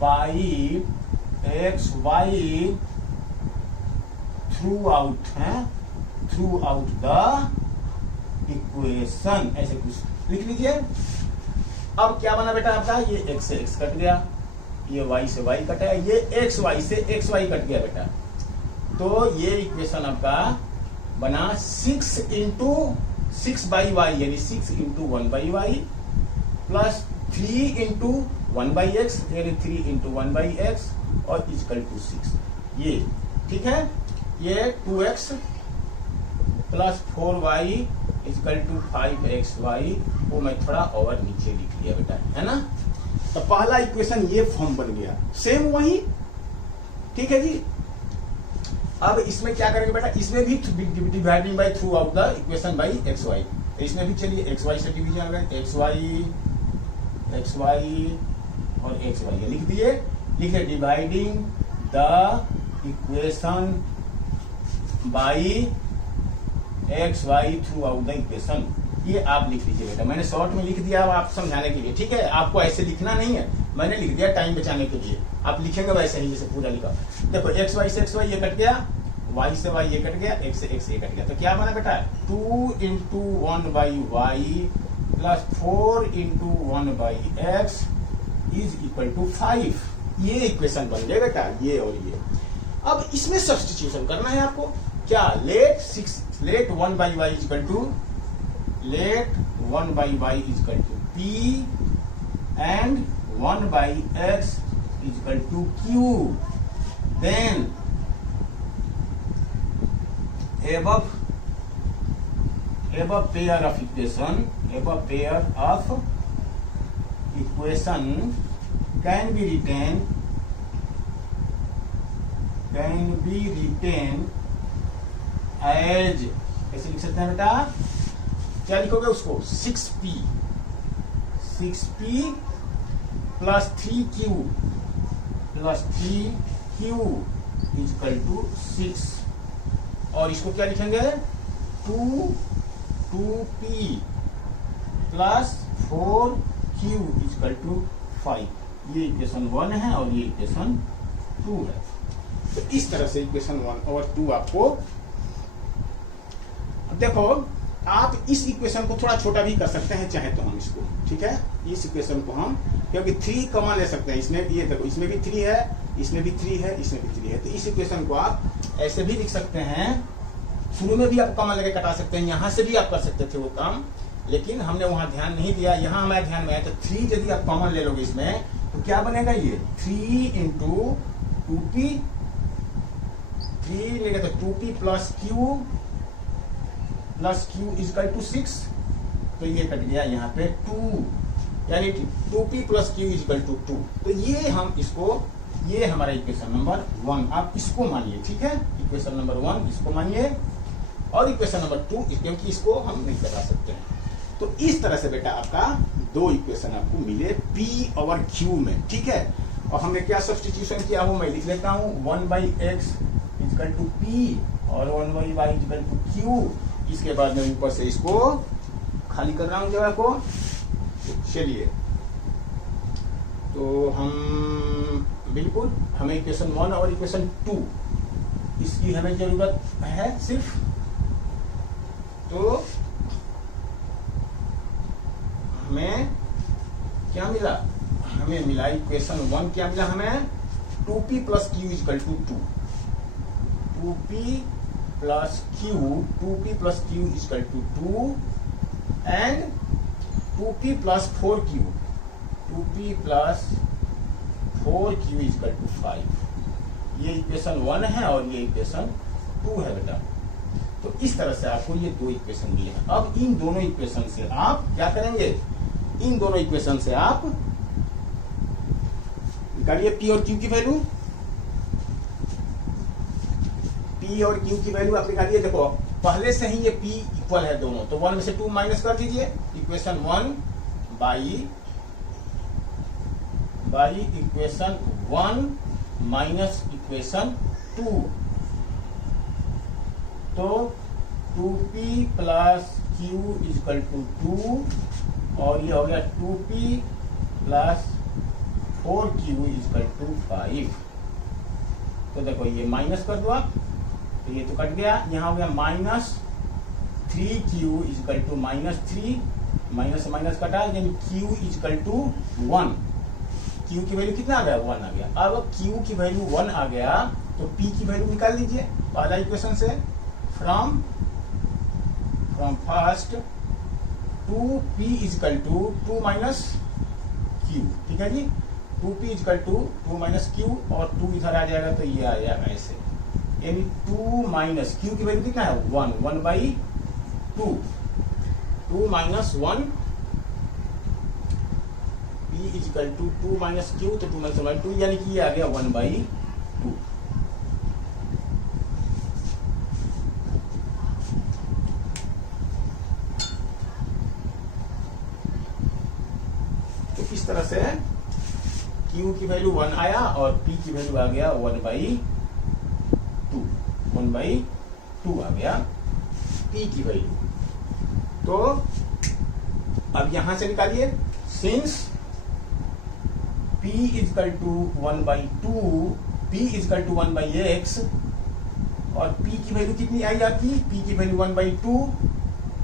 by x y throughout है, थ्रू आउट द इक्वेशन, ऐसे कुछ लिख लीजिए। अब क्या बना बेटा आपका, ये x से x कट गया, ये y से y कटा, ये x y से x y कट गया बेटा। तो ये इक्वेशन आपका बना 6 इंटू 6 बाई वाई, यानी 6 into 1 by y plus 3 into 1 by x, यानी 3 इंटू 1 बाई एक्स और इक्वल टू 6। ये ठीक है, ये 2x plus 4y equal to 5xy वो मैं थोड़ा और नीचे लिख लिया बेटा, है ना। तो पहला इक्वेशन ये फॉर्म बन गया, सेम वही, ठीक है जी। अब इसमें क्या करेंगे बेटा, इसमें भी dividing by throughout the equation by x y. इसमें भी चलिए एक्स वाई से डिवीजन हो गए, एक्स वाई और एक्स वाई लिख दिए। लिखे dividing the equation by x y throughout the equation, ये आप लिख लीजिए बेटा। मैंने शॉर्ट में लिख दिया आप समझाने के लिए, ठीक है। आपको ऐसे लिखना नहीं है, मैंने लिख दिया टाइम बचाने के लिए। आप लिखेंगे वैसे ही जैसे पूरा लिखा। देखो एक्स वाई से एक्स वाई ये कट गया, वाई से वाई ये कट गया, एक्स से एक्स ये कट गया। तो क्या बना बेटा, 2 into 1 by y plus 4 into 1 by x is equal to 5। ये इक्वेशन बन गया बेटा, ये और ये। अब इसमें सब्स्टिट्यूशन करना है आपको। क्या, let 1 by y equal to let 1 by y is equal to p and 1 by x is equal to q. Then above pair of equation can be written as, कैसे लिख सकते हैं बेटा, क्या लिखोगे उसको, 6p plus 3q equal to 6। और इसको क्या लिखेंगे, 2p plus 4q equal to 5। ये इक्वेशन 1 है और ये इक्वेशन 2 है। तो इस तरह से इक्वेशन 1 और 2 आपको। अब देखो, आप इस इक्वेशन को थोड़ा छोटा भी कर सकते हैं चाहे तो हम इसको, ठीक है। इस इक्वेशन को हम, क्योंकि 3 कॉमन ले सकते हैं इसमें, ये देखो इसमें भी 3 है, इसमें भी 3 है, इसमें भी 3 है। तो इस इक्वेशन को आप ऐसे भी लिख सकते हैं, शुरू में भी आप कॉमन लेके कटा सकते हैं, यहाँ से भी आप कर सकते थे वो काम, लेकिन हमने वहां ध्यान नहीं दिया, यहाँ हमारे ध्यान में आया। तो 3 यदि आप कॉमन ले लोगे इसमें तो क्या बनेगा, ये 3 इंटू 2p, 3 लेंगे तो 2p plus q equal to 6। तो ये कट गया यहाँ पे 2, यानी 2p plus q equal to 2। तो ये हम इसको, ये हमारा इक्वेशन नंबर 1, आप इसको मानिए, ठीक है। इक्वेशन नंबर 1 इसको मानिए और इक्वेशन नंबर 2 क्योंकि इसको हम नहीं बता सकते हैं। तो इस तरह से बेटा आपका 2 इक्वेशन आपको मिले p और q में, ठीक है। और हमने क्या सब्स्टिट्यूशन किया वो मैं लिख लेता हूँ, 1 by x equal to p और 1 by y equal to q। इसके बाद मैं ऊपर से इसको खाली कर रहा हूं जगह को। चलिए, तो हम बिल्कुल हमें इक्वेशन 1 और इक्वेशन 2 इसकी हमें जरूरत है सिर्फ। तो हमें क्या मिला, हमें मिला इक्वेशन 1 क्या मिला हमें 2p plus q equal to 2, 2p plus q equal to 2 and 2p plus 4q, 2p plus 4q equal to 5। ये इक्वेशन 1 है और ये इक्वेशन 2 है बेटा। तो इस तरह से आपको ये दो इक्वेशन मिले हैं। अब इन दोनों इक्वेशन से आप क्या करेंगे, इन दोनों इक्वेशन से आप निकालिए p और q की वैल्यू, p और q की वैल्यू आप निकालिए। देखो पहले से ही ये p इक्वल है दोनों, तो 1 में से 2 माइनस कर दीजिए। Equation 1 by equation 1 minus equation 2, तो 2p plus q equal to 2 और ये हो गया 2p plus 4q equal to 5। तो देखो ये माइनस कर दो आप, तो ये तो कट गया, यहाँ हो गया minus 3q equal to -3, minus से माइनस कटा, यानी q इजकल टू 1। q की वैल्यू कितना आ गया 1 आ गया। अब q की वैल्यू 1 आ गया तो p की वैल्यू निकाल लीजिए पहला इक्वेशन से, from first 2p equal to 2 minus q, ठीक है जी। 2p equal to 2 minus q और 2 इधर आ जाएगा तो ये आ जाएगा ऐसे, यानी 2 माइनस q की वैल्यू कितना है 1 by 2, 2 minus 1 p equal to 2 minus q, तो 2 माइनस 1 2, यानी कि ये आ गया 1 बाई 2। तो इस तरह से q की वैल्यू 1 आया और p की वैल्यू आ गया 1 बाई 2 आ गया p की वैल्यू। तो अब यहां से निकालिए, since p equal to 1 by 2, p equal to 1 by x, और p की वैल्यू कितनी आई आपकी, p की वैल्यू 1 बाई 2,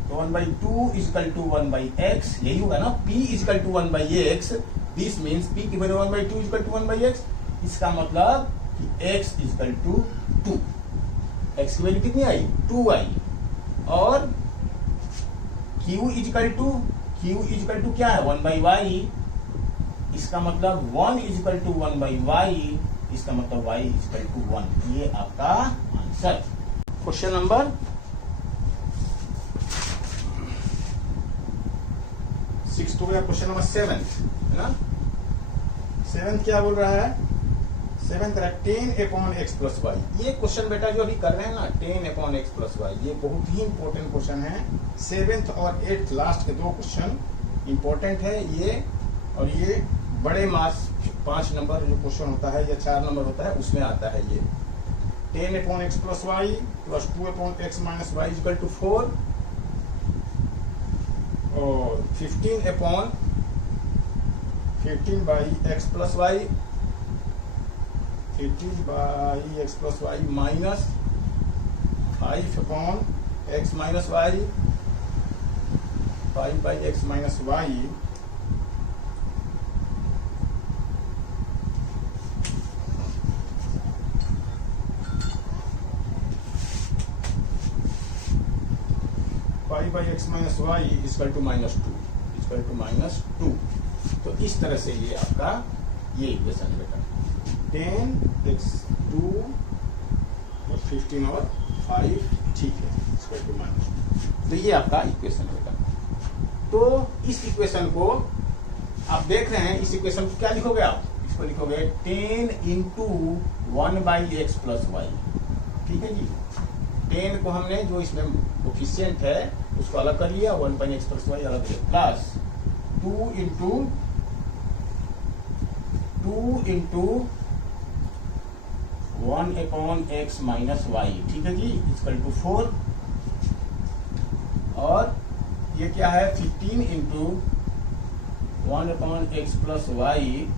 तो 1 by 2 equal to 1 by x, यही होगा ना, p equal to 1 by x, this means p की वैल्यू 1 by 2 equal to 1 by x, इसका मतलब कि x इजकल टू 2, x की वैल्यू कितनी आई 2 आई, और q इजकल टू क्या है 1 बाई y, इसका मतलब 1 इजकल टू 1 बाई y, इसका मतलब y इजकल टू 1। ये आपका आंसर। क्वेश्चन नंबर 6 हो गया। क्वेश्चन नंबर 7 है ना, 7 क्या बोल रहा है, 7 10 अपॉन एक्स प्लस वाई। ये क्वेश्चन बेटा जो अभी कर रहे हैं ना 10 अपॉन एक्स प्लस वाई, ये बहुत ही इंपॉर्टेंट क्वेश्चन है। 7th और 8th लास्ट के दो क्वेश्चन इंपॉर्टेंट है ये, और ये बड़े मार्क्स 5 नंबर जो क्वेश्चन होता है या 4 नंबर होता है उसमें आता है ये। 10 upon x plus y plus 2 upon x minus y equal to 4, और 15 by x plus y, 15 by x plus y minus 5 upon x minus y, 5 by x minus y, by x minus y equal to -2, तो इस तरह से ये आपका ये equation है बेटा, 10 x 2 और 15 और 5, ठीक है, इक्वल टू -2। तो ये आपका इक्वेशन है बेटा। तो इस इक्वेशन को आप देख रहे हैं, इस इक्वेशन को क्या लिखोगे आप, इसको लिखोगे 10 into 1 by x plus y, ठीक है जी। 10 को हमने जो इसमें कोफिशिएंट है उसको अलग कर लिया, 1 बाई एक्स प्लस वाई अलग किया, plus 2 into 1 upon x minus y, ठीक है जी, इक्वल टू 4, और ये क्या है 15 into 1 upon x plus y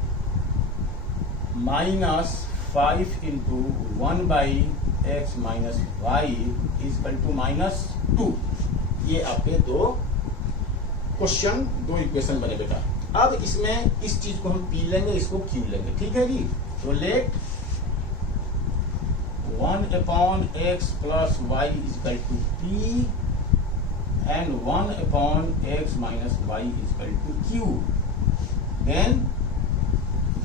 minus 5 into 1/x minus y equal to -2। ये आपके दो क्वेश्चन, दो इक्वेशन बने बेटा। अब इसमें इस चीज को हम पी लेंगे, इसको क्यू लेंगे, ठीक है जी। तो let 1/x plus y equal to p and 1/x minus y is equal to q. Then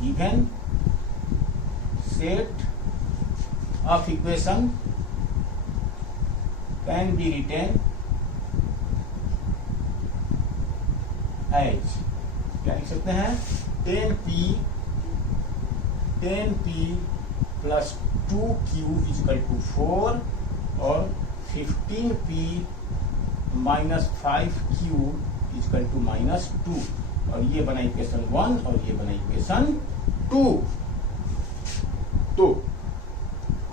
given set of equation can be written as, क्या लिख सकते हैं, 10p plus 2q is equal to 4 और 15p minus 5q is equal to -2। और ये बना equation 1 और ये बना इक्वेशन 2। तो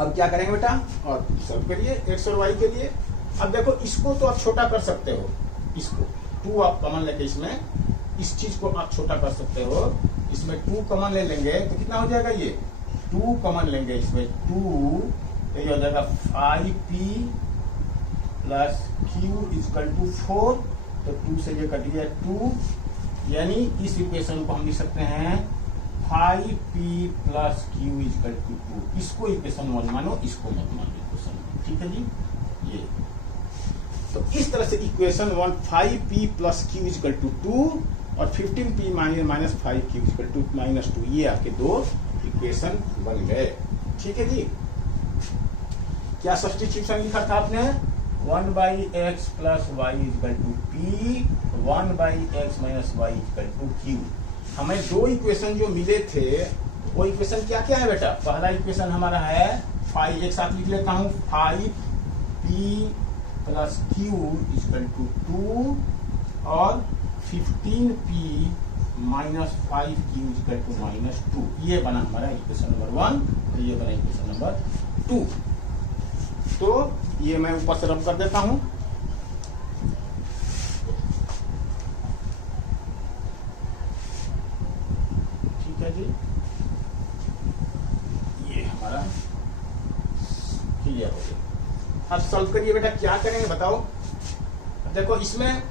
अब क्या करेंगे बेटा, और सॉल्व करिए x और y के लिए। अब देखो इसको तो आप छोटा कर सकते हो, इसको 2 आप कॉमन लेके इसमें इस चीज को आप छोटा कर सकते हो। इसमें 2 कॉमन ले लेंगे तो कितना हो जाएगा, ये 2 कॉमन लेंगे इसमें 2, तो ये हो जाएगा 5p plus q equal to 4। तो 2 से ये कट गया 2, यानी इस इक्वेशन को हम लिख सकते हैं 5p plus q equal to 2। इसको इक्वेशन 1 मानो, इसको मत मानो इक्वेशन, ठीक है जी। ये तो इस तरह से equation 1 5p plus q equal to 2 और 15p minus 5q is equal to -2, ये आपके दो इक्वेशन बन गए, ठीक है जी। क्या सब्स्टिट्यूशन लिखा था आपने, 1/x plus y equal to p, 1/x minus y equal to q. हमें दो इक्वेशन जो मिले थे वो इक्वेशन क्या क्या है बेटा। पहला इक्वेशन हमारा है 5, एक साथ लिख लेता हूं, 5p plus q equal to 2 और 15p minus 5q is equal to -2। ये बना हमारा इक्वेशन नंबर 1 और ये बना इक्वेशन नंबर 2। तो ये मैं ऊपर से रब कर देता हूं। ठीक है जी, ये हमारा क्लियर हो गया। अब सॉल्व करिए बेटा, क्या करेंगे बताओ। अब देखो इसमें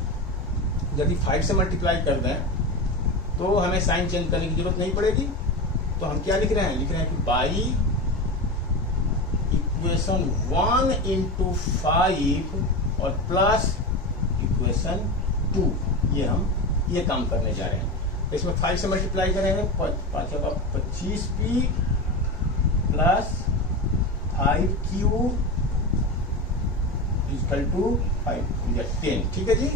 यदि 5 से मल्टीप्लाई कर दें तो हमें साइन चेंज करने की जरूरत नहीं पड़ेगी। तो हम क्या लिख रहे हैं, लिख रहे हैं कि बाई इक्वेशन 1 इंटू 5 और प्लस इक्वेशन 2, ये हम ये काम करने जा रहे हैं। तो इसमें 5 से मल्टीप्लाई करेंगे, 5 होगा 25p plus 5q equal to 10, ठीक है जी।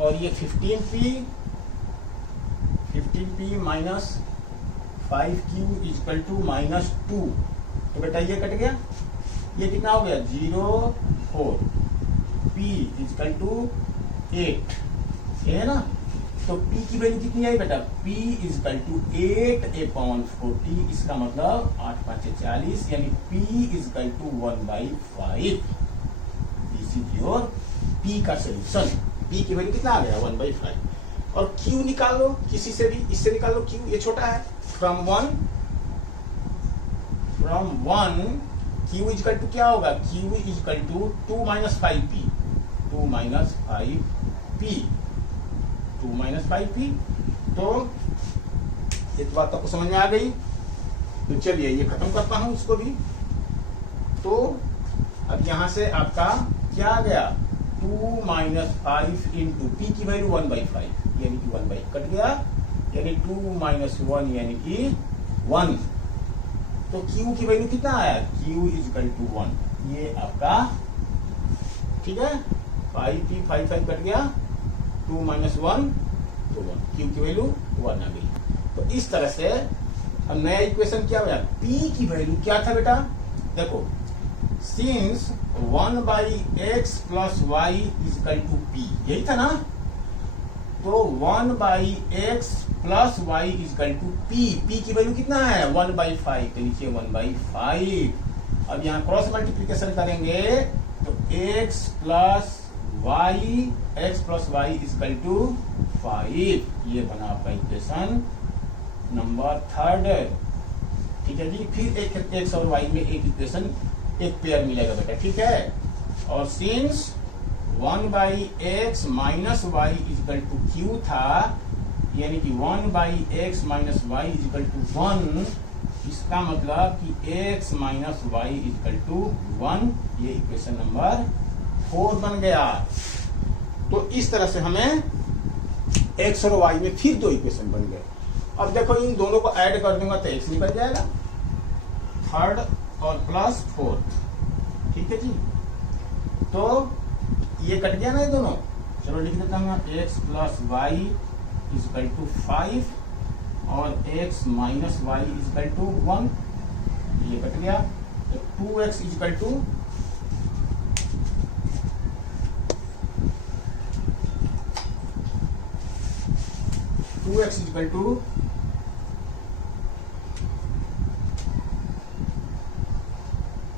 और ये 15p minus 5q is equal to -2। तो बेटा ये कट गया, ये कितना हो गया 0 4, p इजकल टू 8, ये है ना। तो p की वैल्यू कितनी आई बेटा, p इजकल टू 8/40। इसका मतलब 8 5 40, यानी p equal to 1/5। This is your p का सोल्यूशन। p की वैल्यू कितना आ गया 1/5। और q निकाल लो किसी से भी, इससे निकाल लो q, ये छोटा है। फ्रॉम 1 q इजकल टू क्या होगा, q equal to 2 - 5p, 2 - 5p, 2 - 5p। तो ये तो बात आपको समझ में आ गई। तो चलिए ये खत्म करता हूं इसको भी। तो अब यहां से आपका क्या आ गया, 2 - 5 इंटू p की वैल्यू 1/5, यानी कि 1/5 कट गया, यानी 2 - 1 यानी कि 1। तो q की वैल्यू कितना आया, q इजकल टू 1, ये आपका ठीक है। 5p 5 कट गया, 2 - 1 तो 1, q की वैल्यू 1 आ गई। तो इस तरह से अब नया इक्वेशन क्या हुआ, p की वैल्यू क्या था बेटा, देखो since 1/x plus y equal to p, यही था ना। तो 1/x plus y equal to p, p की वैल्यू कितना है 1/5, तो नीचे 1/5। अब यहाँ क्रॉस मल्टीप्लीकेशन करेंगे तो x plus y equal to 5, ये बना आपका इक्वेशन नंबर थर्ड। ठीक है जी। फिर एक एक्स और वाई में एक इक्वेशन, एक पेयर मिलेगा बेटा, ठीक है। और since 1/x minus y equal to q था, यानी कि 1/x minus y equal to 1, इसका मतलब कि x minus y equal to 1, ये इक्वेशन नंबर 4 बन गया। तो इस तरह से हमें x और y में फिर दो इक्वेशन बन गए। अब देखो इन दोनों को ऐड कर दूंगा तो x निकल जाएगा, थर्ड और प्लस फोर्थ, ठीक है जी। तो ये कट गया ना ये दोनों, चलो लिख देता हूँ x plus y equal to 5 और x minus y equal to 1, ये कट गया। तो 2x equal to 2x equal to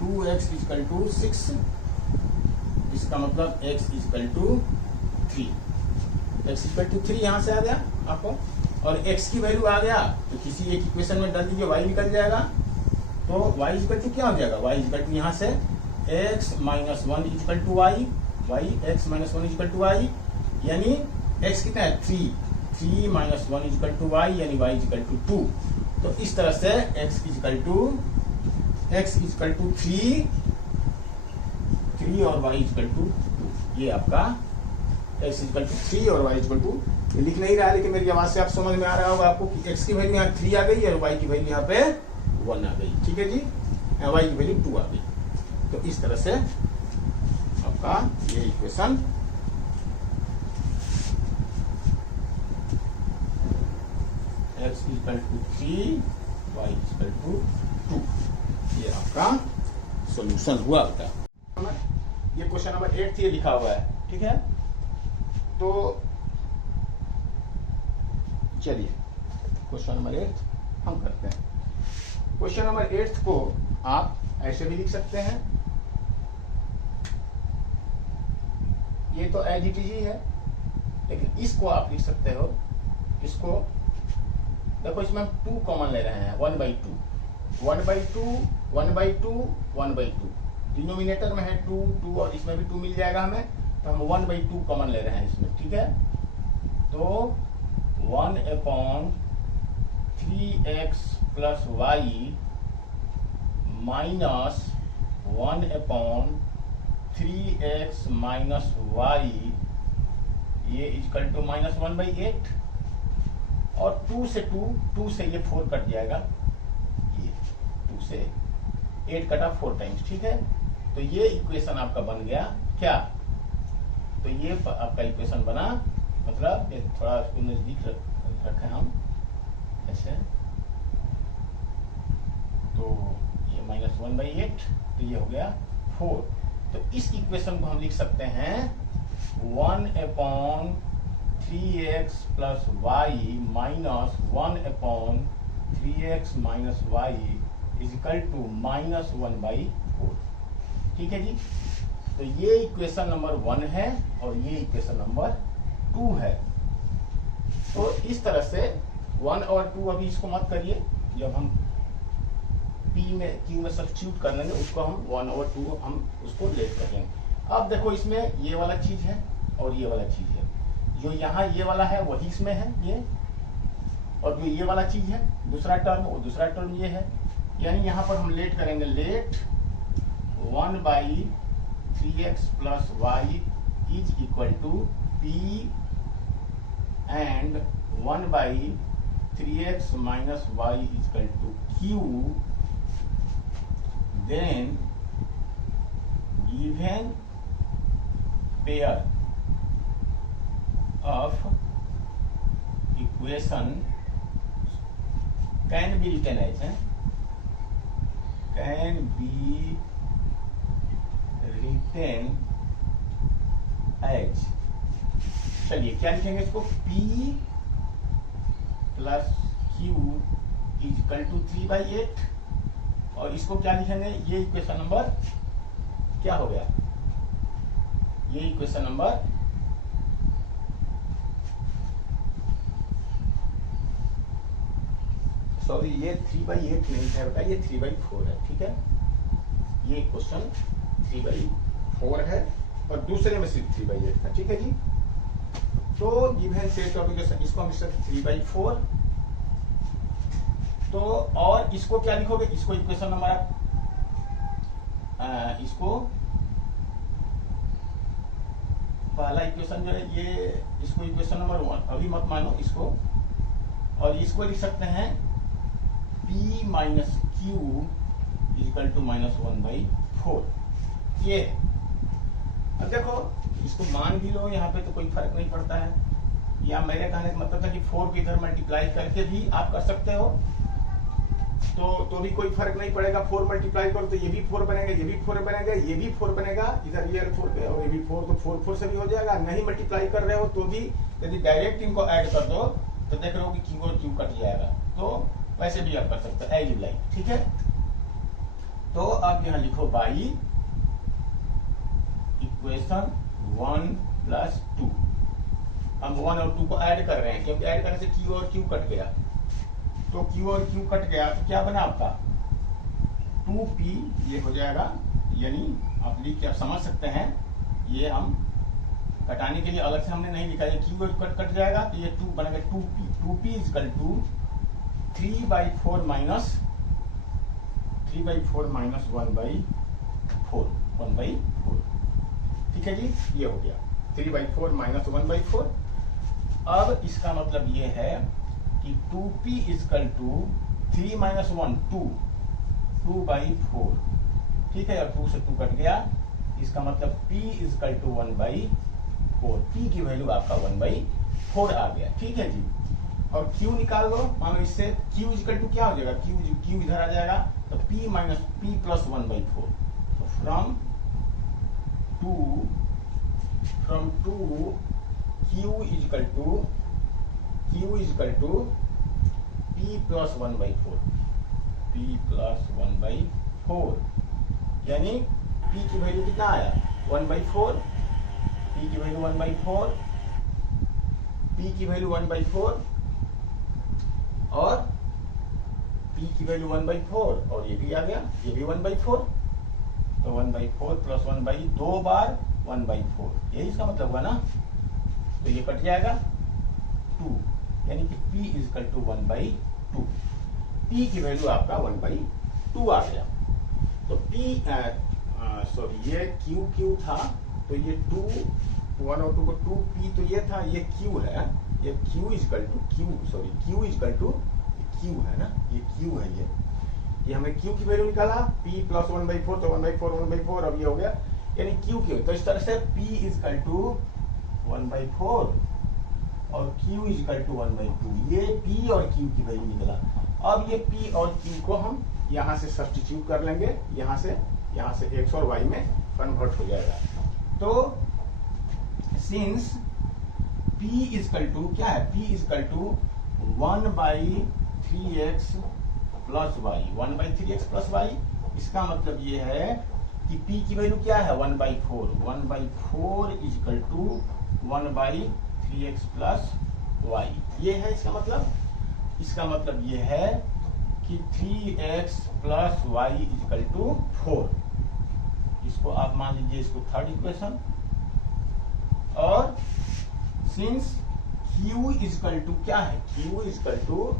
2x equal to 6, इसका मतलब x equal to 3, x equal to 3 यहां से आ गया आपको, और x की वैल्यू आ गया तो किसी एक इक्वेशन में डाल दीजिए, y निकल जाएगा। तो y इजिकल टू क्या हो जाएगा, y इजिकल टू यहां से x minus 1 equal to y, x minus 1 equal to y, यानी x कितना है 3 माइनस 1 इजिकल टू y, यानी y इजिकल टू 2। तो इस तरह से x इजिकल टू 3 और y इजिकल टू 2, ये आपका x इजिकल टू 3 और y इजिकल टू, ये लिख नहीं रहा है लेकिन मेरी आवाज से आप समझ में आ रहा होगा आपको कि x की वैल्यू यहाँ 3 आ गई और y की वैल्यू यहाँ पे 1 आ गई, ठीक है जी, y की वैल्यू 2 आ गई। तो इस तरह से आपका ये equation x equal to 3, y equal to 2, ये आपका सॉल्यूशन हुआ बेटा। ये क्वेश्चन नंबर 8 ये लिखा हुआ है, ठीक है। तो चलिए क्वेश्चन नंबर 8 हम करते हैं। क्वेश्चन नंबर 8 को आप ऐसे भी लिख सकते हैं, ये तो एज इट इज ही है, लेकिन इसको आप लिख सकते हो, इसको देखो इसमें हम 2 कॉमन ले रहे हैं, 1/2, 1/2, डिनोमिनेटर में है 2 और इसमें भी 2 मिल जाएगा हमें, तो हम 1/2 कॉमन ले रहे हैं इसमें, ठीक है। तो 1/3x plus y minus 1/3x minus y, ये इक्वल टू माइनस 1/8, और 2 से ये 4 कट जाएगा, ये 2 से 8 कटा 4 टाइम्स, ठीक है। तो ये इक्वेशन आपका बन गया क्या, तो ये आपका इक्वेशन बना, मतलब ये थोड़ा उसको नजदीक रखें हम ऐसे, तो ये माइनस 1/8, तो ये हो गया 4। तो इस इक्वेशन को हम लिख सकते हैं 1/3x plus y minus 1/3x minus y equal to minus 1/4, ठीक है जी। तो ये इक्वेशन नंबर 1 है और ये इक्वेशन नंबर 2 है। तो इस तरह से 1 और 2, अभी इसको मत करिए, जब हम P में Q में सब्स्टिट्यूट कर लेंगे उसको हम 1 और 2 हम उसको लेट कर लेंगे। अब देखो इसमें ये वाला चीज है और ये वाला चीज है, जो यहाँ ये वाला है वही इसमें है ये, और जो ये वाला चीज है दूसरा टर्म, वो दूसरा टर्म ये है, यानी यहाँ पर हम लेट करेंगे, let 1/3x plus y is equal to P and 1/3x minus y is equal to Q, then given pair of equation can be written as चलिए क्या लिखेंगे इसको, P plus Q is equal to 3/8, और इसको क्या लिखेंगे, ये equation number क्या हो गया, ये इक्वेशन नंबर सॉरी ये 3/8 नहीं है बेटा, ये 3/4 है, ठीक है। ये क्वेश्चन 3/4 है और दूसरे में सिर्फ 3/8 था, ठीक है जी। तो गिवन सेट ऑफ इक्वेशन, इसको हम लिख सकते 3/4। तो और इसको क्या लिखोगे, इसको इक्वेशन नंबर इसको पहला इक्वेशन जो है ये, इसको इक्वेशन नंबर 1 अभी मत मानो इसको, और इसको लिख सकते हैं p minus q equal to -1/4। ये अब देखो, इसको मान भी लो यहाँ पे तो कोई फर्क नहीं पड़ता है, या मेरे कहने का मतलब था कि 4 को इधर मल्टीप्लाई करके भी आप कर सकते हो, तो भी कोई फर्क नहीं पड़ेगा। 4 मल्टीप्लाई करो तो ये भी 4 बनेगा, ये भी 4 बनेगा, ये भी 4 बनेगा, इधर रियल 4 पे और ये भी 4, तो 4 से भी हो जाएगा। नहीं मल्टीप्लाई कर रहे हो तो भी यदि डायरेक्ट इनको ऐड कर दो तो देख रहे हो कि क्यू और क्यू कट जाएगा, तो वैसे भी आप कर सकते हो, एज यू लाइक, ठीक है। तो अब यहाँ लिखो बाई इक्वेशन 1 + 2। हम 1 और 2 को ऐड कर रहे हैं, क्योंकि ऐड करने से क्यू और क्यू कट गया, तो क्यू और क्यू कट गया तो क्या बना आपका 2p, ये हो जाएगा, यानी आप लिख के आप समझ सकते हैं, ये हम कटाने के लिए अलग से हमने नहीं लिखा, ये क्यू और कट जाएगा तो ये 2 बनेगा 2p। 2p equal to 3/4 minus 1/4, ठीक है जी। ये हो गया 3/4 माइनस 1/4। अब इसका मतलब ये है कि 2p इक्वल टू 3 - 1 2/4, ठीक है। अब 2 से 2 कट गया, इसका मतलब p इक्वल टू 1/4, p की वैल्यू आपका 1/4 आ गया, ठीक है जी। और q निकाल दो, मानो इससे q इक्वल टू क्या हो जाएगा, q इधर आ जाएगा, तो p + 1/4। तो from 2 q equal to p + 1/4, यानी p की वैल्यू कितना आया 1/4, p की वैल्यू 1/4, p की वैल्यू 1/4 और p की वैल्यू 1/4, और ये भी आ गया, ये भी 1/4। तो 1/4 + 1/2 बार 1/4, यही इसका मतलब हुआ ना। तो ये कट जाएगा 2, यानी कि p इक्वल टू 1/2, p की वैल्यू आपका 1/2 आ गया। तो p सॉरी ये q था, तो ये 2 1 और 2 को 2p, तो ये था, ये q है, ये q इक्वल टू q है ना, ये q है, ये हमने q की वैल्यू निकाला, p + 1/4, तो 1/4, अब ये हो गया, यानी q, तो इस तरह से p इक्वल टू 1/4 और q इक्वल टू 1/2, ये p और q की वैल्यू निकला। अब ये p और q को हम यहाँ से सब्स्टिट्यूट कर लेंगे, यहाँ से x और y में कन्वर्ट हो जाएगा। तो सिंस p इक्वल टू क्या है, p equal to 1/3x + y, 1/3x + y, इसका मतलब ये है कि p की वैल्यू क्या है 1/4, 1/4 इक्वल टू 1/3x + y, ये है इसका मतलब। इसका मतलब ये है कि 3x + y = 4, इसको आप मान लीजिए, इसको थर्ड इक्वेशन। और सिंस q इक्वल टू क्या है, q equal to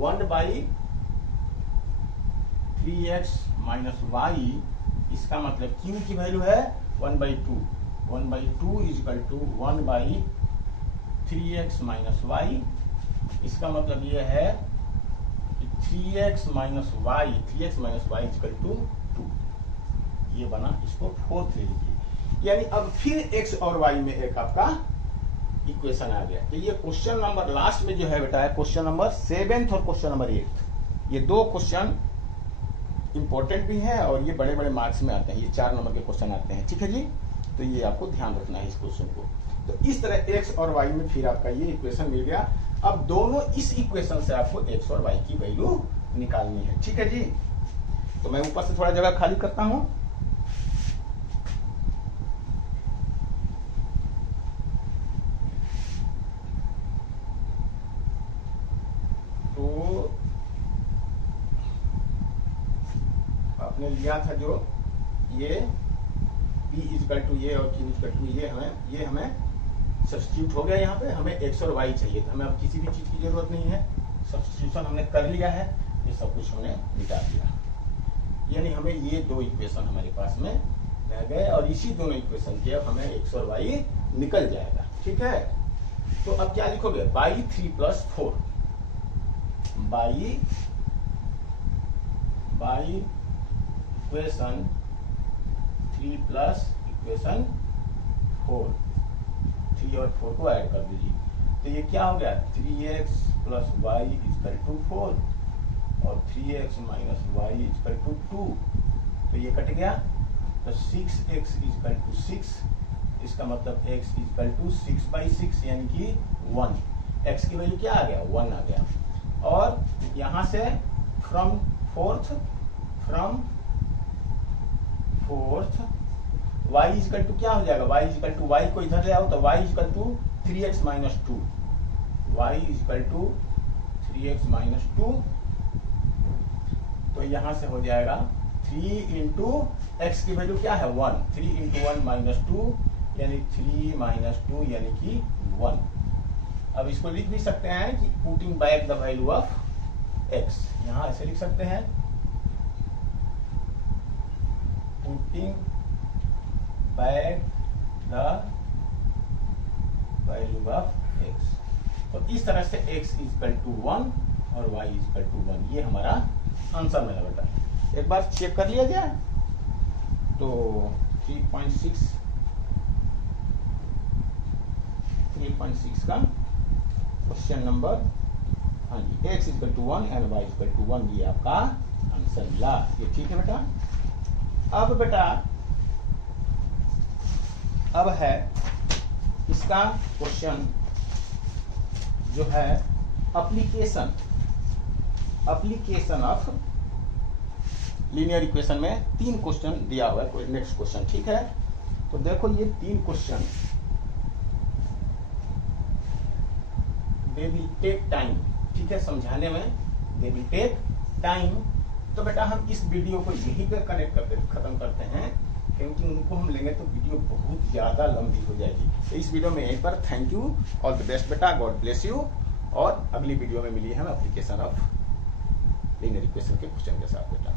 1/3x - y, इसका मतलब q की वैल्यू है 1/2, 1/2 इक्वल टू 1/3x - y, इसका मतलब ये है कि 3x - y इक्वल टू 2, ये बना, इसको 4 ले लीजिए, यानी अब फिर x और y में एक आपका इक्वेशन आ गया। तो ये क्वेश्चन नंबर लास्ट में जो है बेटा, है क्वेश्चन नंबर 7 और क्वेश्चन नंबर 8, ये 2 क्वेश्चन इंपॉर्टेंट भी हैं और ये बड़े बड़े मार्क्स में आते हैं, ये 4 नंबर के क्वेश्चन आते हैं, ठीक है जी। तो ये आपको ध्यान रखना है इस क्वेश्चन को। तो इस तरह x और y में फिर आपका ये इक्वेशन मिल गया। अब दोनों इस इक्वेशन से आपको x और y की वैल्यू निकालनी है, ठीक है जी। तो मैं ऊपर से थोड़ा जगह खाली करता हूं। तो हमने लिया था जो ये b इजकल टू ये और q इजकल टू ये हमें सब्स्टिट्यूट हो गया। यहाँ पे हमें x और y चाहिए था, हमें अब किसी भी चीज की जरूरत नहीं है, सब्स्टिट्यूशन हमने कर लिया है, ये सब कुछ हमने मिटा दिया। यानी हमें ये दो इक्वेशन हमारे पास में रह गए और इसी दोनों इक्वेशन के अब हमें x और y निकल जाएगा। ठीक है, तो अब क्या लिखोगे, by 3 + 4 by equation 3 plus equation 4, 3 और 4 को ऐड कर दीजिए, तो ये क्या हो गया, 3x + y = 4 और 3x - y = 2, तो ये कट गया, तो 6x = 6, इसका मतलब x = 6/6 यानी कि 1, x की वैल्यू क्या आ गया, 1 आ गया। और यहां से फ्रॉम फोर्थ y = क्या हो जाएगा, y = y को इधर ले आओ, तो y = 3x - 2, y = 3x - 2, तो यहां से हो जाएगा 3 × x की वैल्यू क्या है, 1, 3 × 1 - 2 यानी 3 - 2 यानी कि 1। अब इसको लिख भी सकते हैं कि putting back the value of x, यहां ऐसे लिख सकते हैं, putting back the value of x। तो इस तरह से x = 1 और y = 1, ये हमारा आंसर मिला बेटा। एक बार चेक कर लिया जाए तो 3.6 का क्वेश्चन नंबर, हाँ जी, x = 1 एंड y = 1, ये आपका आंसर मिला। ये ठीक है बेटा। अब बेटा अब है इसका क्वेश्चन जो है एप्लीकेशन ऑफ लीनियर इक्वेशन में 3 क्वेश्चन दिया हुआ है, नेक्स्ट क्वेश्चन। ठीक है, तो देखो ये 3 question they will take time, ठीक है, समझाने में दे विल टेक टाइम। तो बेटा हम इस वीडियो को यहीं पे कनेक्ट करके खत्म करते हैं, क्योंकि उनको हम लेंगे तो वीडियो बहुत ज्यादा लंबी हो जाएगी। तो इस वीडियो में यहीं पर thank you, all the best बेटा, गॉड ब्लेस यू। और अगली वीडियो में मिली है एप्लीकेशन ऑफ लीनियर इक्वेशन के क्वेश्चन के साथ बेटा।